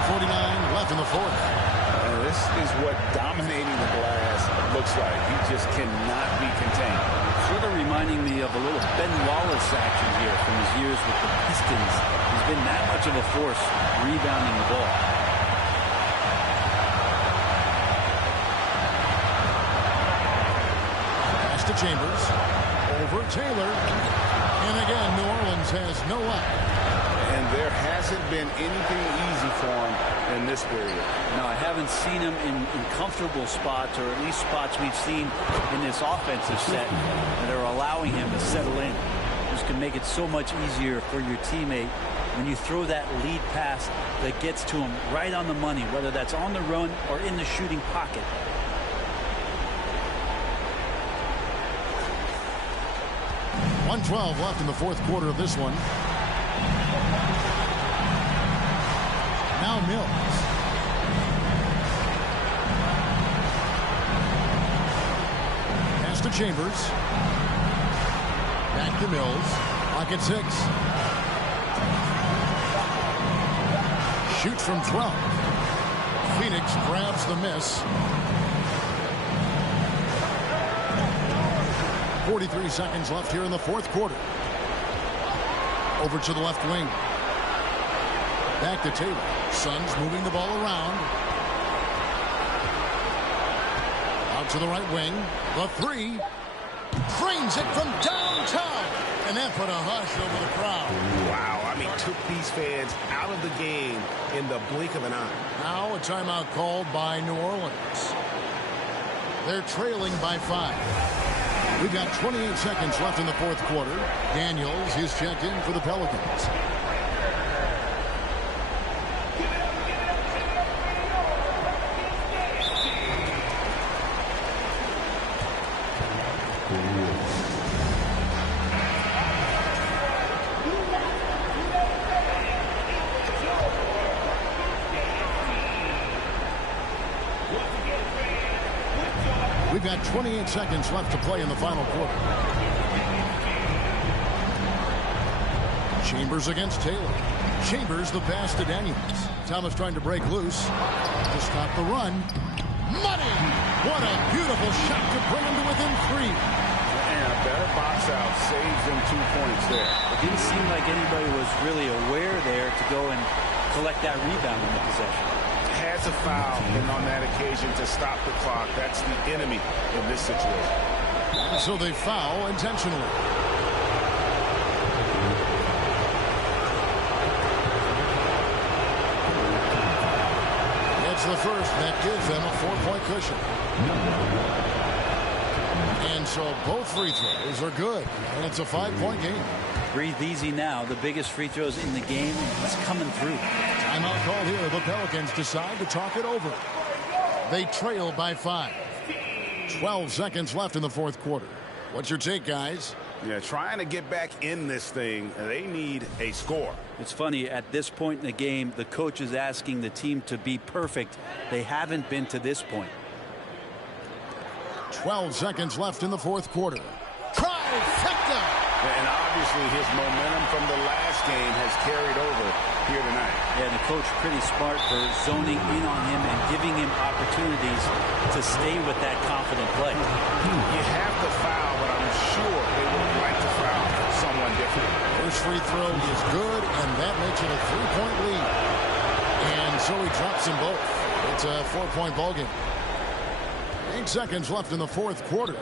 1:49 left in the fourth. This is what dominating the glass looks like. He just cannot be contained. Sort of reminding me of a little Ben Wallace action here from his years with the Pistons. He's been that much of a force rebounding the ball. Pass to Chambers. Over Taylor. And again, New Orleans has no luck. And there hasn't been anything easy for him in this period. No, I haven't seen him in comfortable spots, or at least spots we've seen in this offensive set that are allowing him to settle in. This can make it so much easier for your teammate when you throw that lead pass that gets to him right on the money, whether that's on the run or in the shooting pocket. .112 left in the fourth quarter of this one. Now Mills. Pass to Chambers. Back to Mills. Clock at 6. Shoots from 12. Phoenix grabs the miss. 43 seconds left here in the fourth quarter. Over to the left wing. Back to Taylor. Suns moving the ball around. Out to the right wing. The three. Cranes it from downtown. And that put a hush over the crowd. Wow, I mean, took these fans out of the game in the blink of an eye. Now a timeout called by New Orleans. They're trailing by 5. We've got 28 seconds left in the fourth quarter. Daniels is checked in for the Pelicans. We've got 28 seconds left to play in the final quarter. Chambers against Taylor. Chambers the pass to Daniels. Thomas trying to break loose to stop the run. Money! What a beautiful shot to bring him to within 3. And a better box out saves them 2 points there. It didn't seem like anybody was really aware there to go and collect that rebound in the possession. Has a foul, and on that occasion to stop the clock. That's the enemy in this situation. So they foul intentionally. It's the first that gives them a 4-point cushion. And so both free throws are good, and it's a 5-point game. Breathe easy now. The biggest free throws in the game is coming through. Timeout called here. The Pelicans decide to talk it over. They trail by 5. 12 seconds left in the fourth quarter. What's your take, guys? Yeah, trying to get back in this thing, they need a score. It's funny, at this point in the game, the coach is asking the team to be perfect. They haven't been to this point. 12 seconds left in the fourth quarter. Trifecta! And obviously obviously his momentum from the last game has carried over here tonight. Yeah, the coach pretty smart for zoning in on him and giving him opportunities to stay with that confident play. You have to foul, but I'm sure they would like to foul someone different. First free throw is good, and that makes it a 3-point lead. And so he drops them both. It's a 4-point ball game. 8 seconds left in the fourth quarter.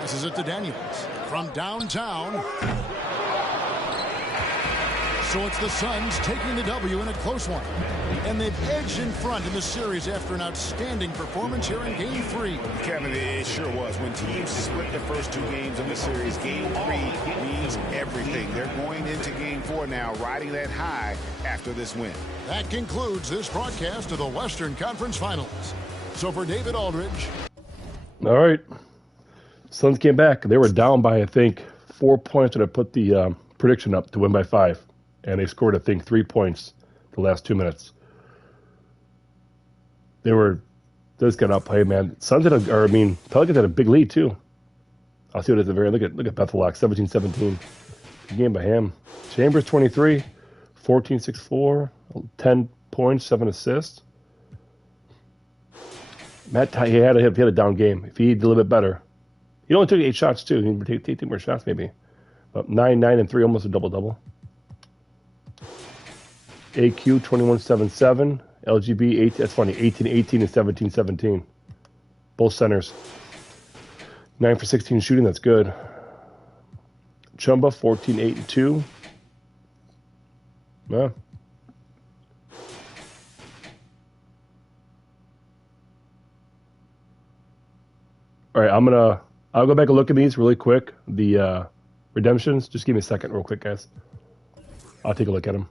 Passes it to Daniels from downtown. So it's the Suns taking the W in a close one. And they've edged in front in the series after an outstanding performance here in Game 3. Kevin, it sure was. When teams split the first 2 games of the series, Game 3 means everything. They're going into Game 4 now, riding that high after this win. That concludes this broadcast of the Western Conference Finals. So for David Aldridge. All right. Suns came back. They were down by, I think, 4 points when I put the prediction up to win by 5. And they scored, I think, 3 points the last 2 minutes. They just got up. Hey, man. Pelicans had a big lead, too. I'll see what it's at the very. Look at Bethel-Lock, 17-17. Good game by him. Chambers, 23, 14-6-4, 10 points, 7 assists. Matt, he had a down game. If he did a little bit better. He only took 8 shots, too. He would take 8 more shots, maybe. But 9, 9, and 3, almost a double-double. AQ 21-7-7, LGB 8. That's funny, 18-18 and 17-17. Both centers. 9 for 16 shooting. That's good. Chumba 14-8 and 2. Yeah. All right, I'll go back and look at these really quick. The redemptions. Just give me a second, real quick, guys. I'll take a look at them.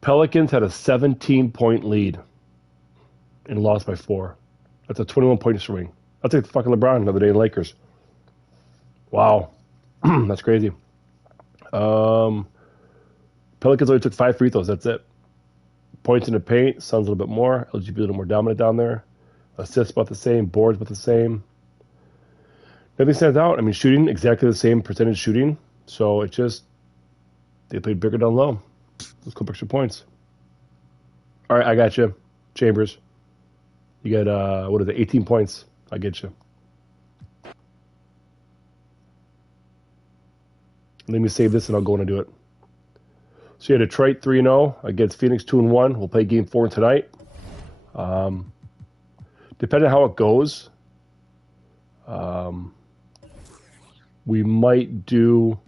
Pelicans had a 17-point lead and lost by 4. That's a 21-point swing. That's like fucking LeBron the other day in Lakers. Wow. That's crazy. Pelicans only took 5 free throws. That's it. Points in the paint. Suns a little bit more. LGB a little more dominant down there. Assists about the same. Boards about the same. Nothing stands out. I mean, shooting, exactly the same percentage shooting. So it just, they played bigger down low. Let's go extra points. All right, I got you. Chambers. You got, 18 points. I get you. Let me save this and I'll go in and do it. So you had Detroit 3-0 against Phoenix 2-1. We'll play Game 4 tonight. Depending on how it goes, we might do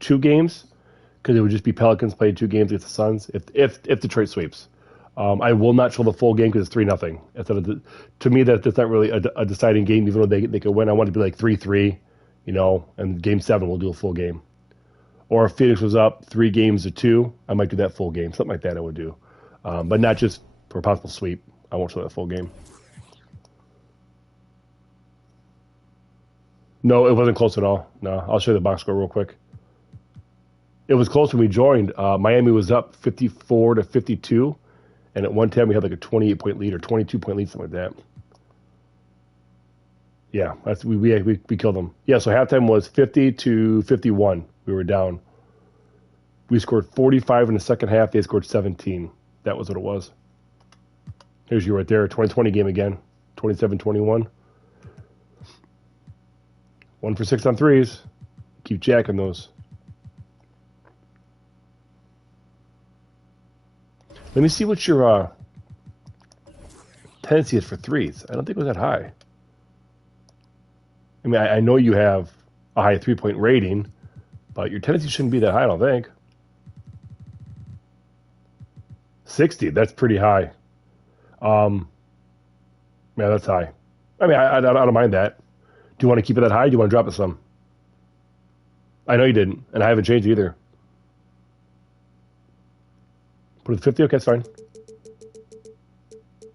2 games because it would just be Pelicans playing 2 games against the Suns if Detroit sweeps. I will not show the full game because it's 3-0. To me, that's not really a deciding game, even though they could win. I want it to be like 3-3, and Game 7 we'll do a full game. Or if Phoenix was up 3-2, I might do that full game. Something like that I would do. But not just for a possible sweep. I won't show that full game. No, it wasn't close at all. No, I'll show you the box score real quick. It was close when we joined. Miami was up 54-52, and at one time we had like a 28-point lead or 22-point lead, something like that. Yeah, we killed them. Yeah, so halftime was 50-51. We were down. We scored 45 in the second half. They scored 17. That was what it was. Here's you right there. 2020 game again. 27-21. 1 for 6 on threes. Keep jacking those. Let me see what your tendency is for threes. I don't think it was that high. I mean, I know you have a high 3-point rating, but your tendency shouldn't be that high, I don't think. 60, that's pretty high. Yeah, that's high. I mean, I don't mind that. Do you want to keep it that high? Or do you want to drop it some? I know you didn't, and I haven't changed either. Put it at 50? Okay, that's fine.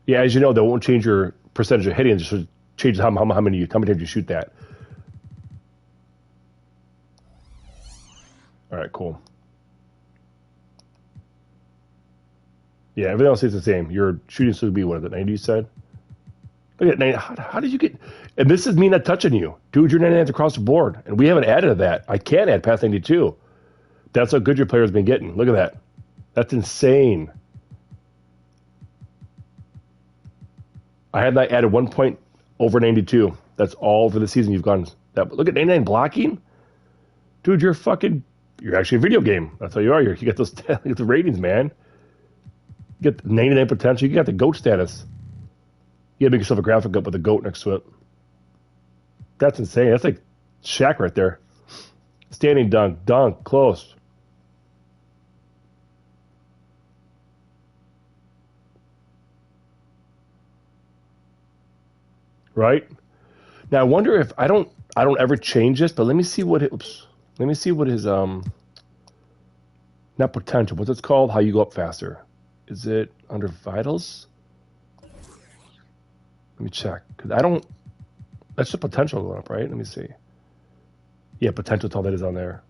Yeah, as you know, that won't change your percentage of hitting. It just changes how many times you shoot that. All right, cool. Yeah, everything else stays the same. Your shooting still be, what is it, 90 you said? Look at 90. How did you get... And this is me not touching you. Dude, you're 99th across the board. And we haven't added to that. I can't add past 92. That's how good your player's been getting. Look at that. That's insane. I had not added 1 point over 92. That's all for the season you've gone. Look at 99 blocking. Dude, you're actually a video game. That's how you are. You get those get the ratings, man. You get the 99 potential. You got the GOAT status. You gotta make yourself a graphic up with a GOAT next to it. That's insane. That's like Shaq right there. Standing dunk, close. Right? Now I wonder if I don't ever change this, but let me see what his not potential. What's it called? How you go up faster? Is it under vitals? Let me check. Because that's the potential going up, right? Let me see. Yeah, potential, all that is on there.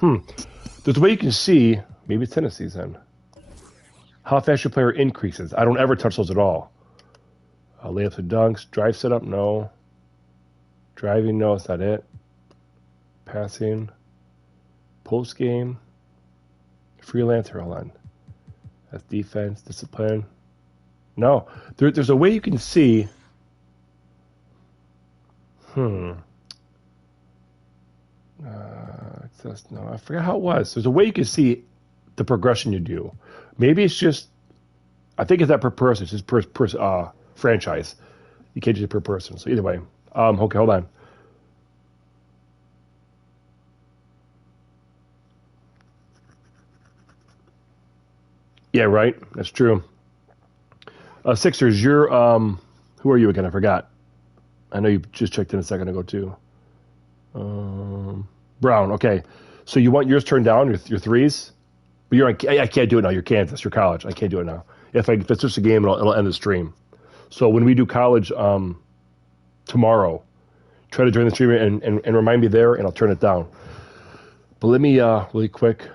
There's a way you can see, maybe it's Tennessee's then, how fast your player increases. I don't ever touch those at all. Layups and dunks. Drive setup, no. Driving, no, it's not it. Passing. Post game. Freelancer, hold on. That's defense, discipline. No. There's a way you can see. No, I forgot how it was. There's a way you can see the progression you do. Maybe it's just, I think it's that per person. It's just per franchise. You can't do it per person. So either way. Okay, hold on. Yeah, right. That's true. Sixers, you're who are you again? I forgot. I know you just checked in a second ago too. Brown. Okay, so you want yours turned down, your threes, but you're on. I can't do it now. You're Kansas. You're college. I can't do it now. If it's just a game, it'll end the stream. So when we do college tomorrow, try to join the stream and remind me there, and I'll turn it down. But let me really quick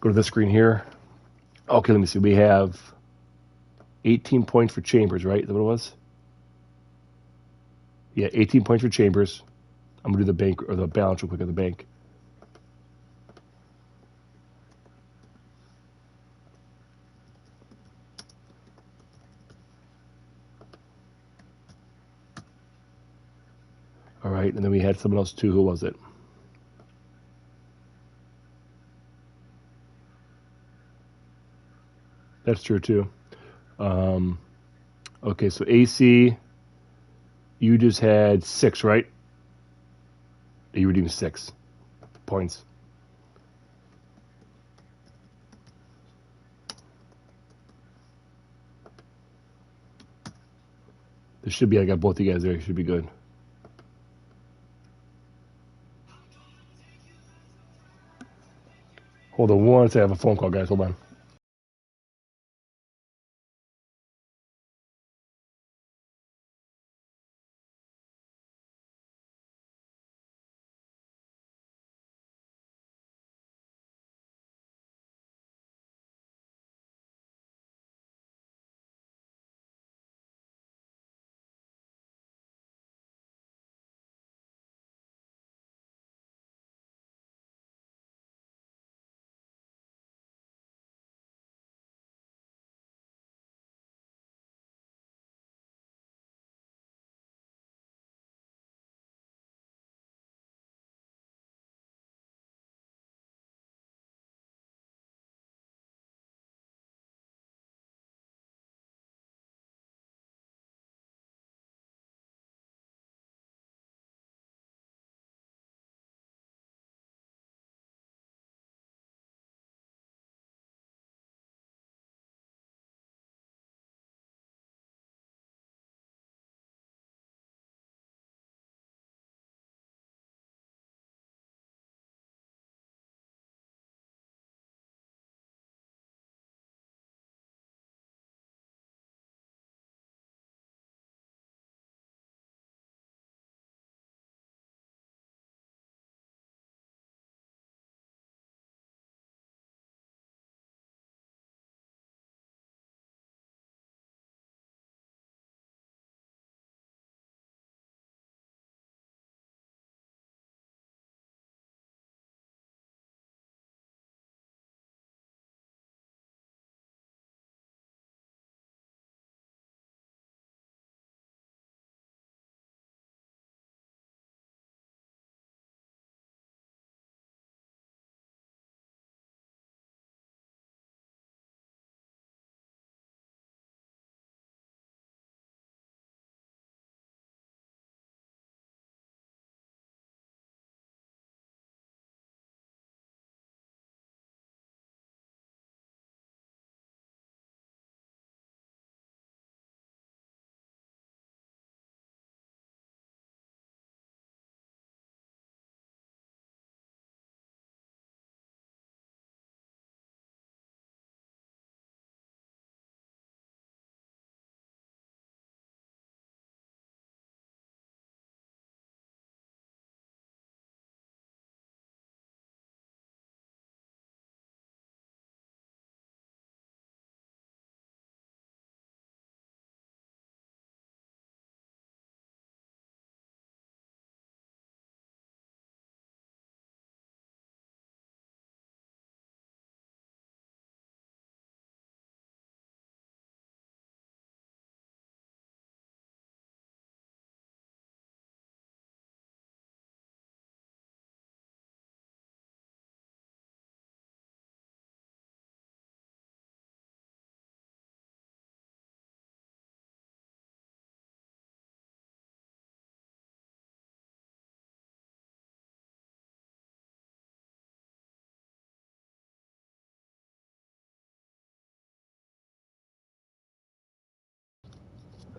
go to this screen here. Okay, let me see. We have 18 points for Chambers, right? Is that what it was? Yeah, 18 points for Chambers. I'm going to do the bank or the balance real quick of the bank. All right, and then we had someone else too. Who was it? That's true too. Okay, so AC, you just had 6, right? You redeemed 6 points. There should be, I got both you guys there. You should be good. Hold on one second. I have a phone call, guys. Hold on.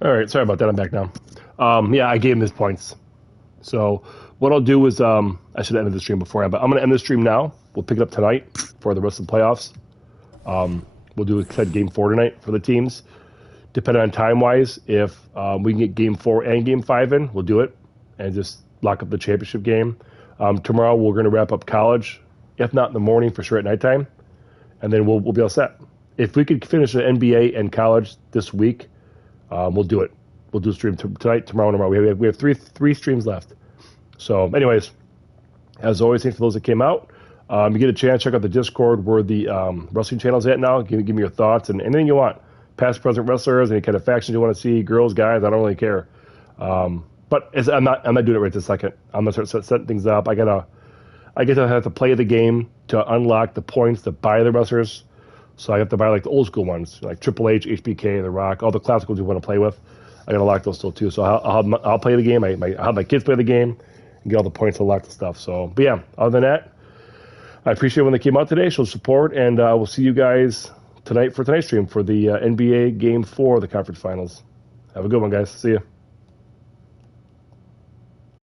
All right, sorry about that. I'm back now. Yeah, I gave him his points. So what I'll do is I should end the stream beforehand, but I'm going to end the stream now. We'll pick it up tonight for the rest of the playoffs. We'll do game 4 tonight for the teams. Depending on time-wise, if we can get game 4 and game 5 in, we'll do it and just lock up the championship game. Tomorrow we're going to wrap up college, if not in the morning, for sure at nighttime, and then we'll be all set. If we could finish the NBA and college this week, we'll do it. We'll do a stream tonight, tomorrow, and tomorrow. We have three streams left. So, anyways, as always, thanks for those that came out. You get a chance, check out the Discord where the wrestling channel's at now. Give me your thoughts and anything you want. Past, present wrestlers, any kind of factions you want to see, girls, guys, I don't really care. But I'm not doing it right this second. I'm gonna start setting things up. I get to have to play the game to unlock the points to buy the wrestlers. So I have to buy like the old school ones, like Triple H, HBK, The Rock, all the classic ones you want to play with. I gotta lock those still too. So I'll play the game. I'll have my kids play the game and get all the points to lock the stuff. So, but yeah, other than that, I appreciate when they came out today. Show support, and we'll see you guys tonight for tonight's stream for the NBA Game 4 of the conference finals. Have a good one, guys. See you.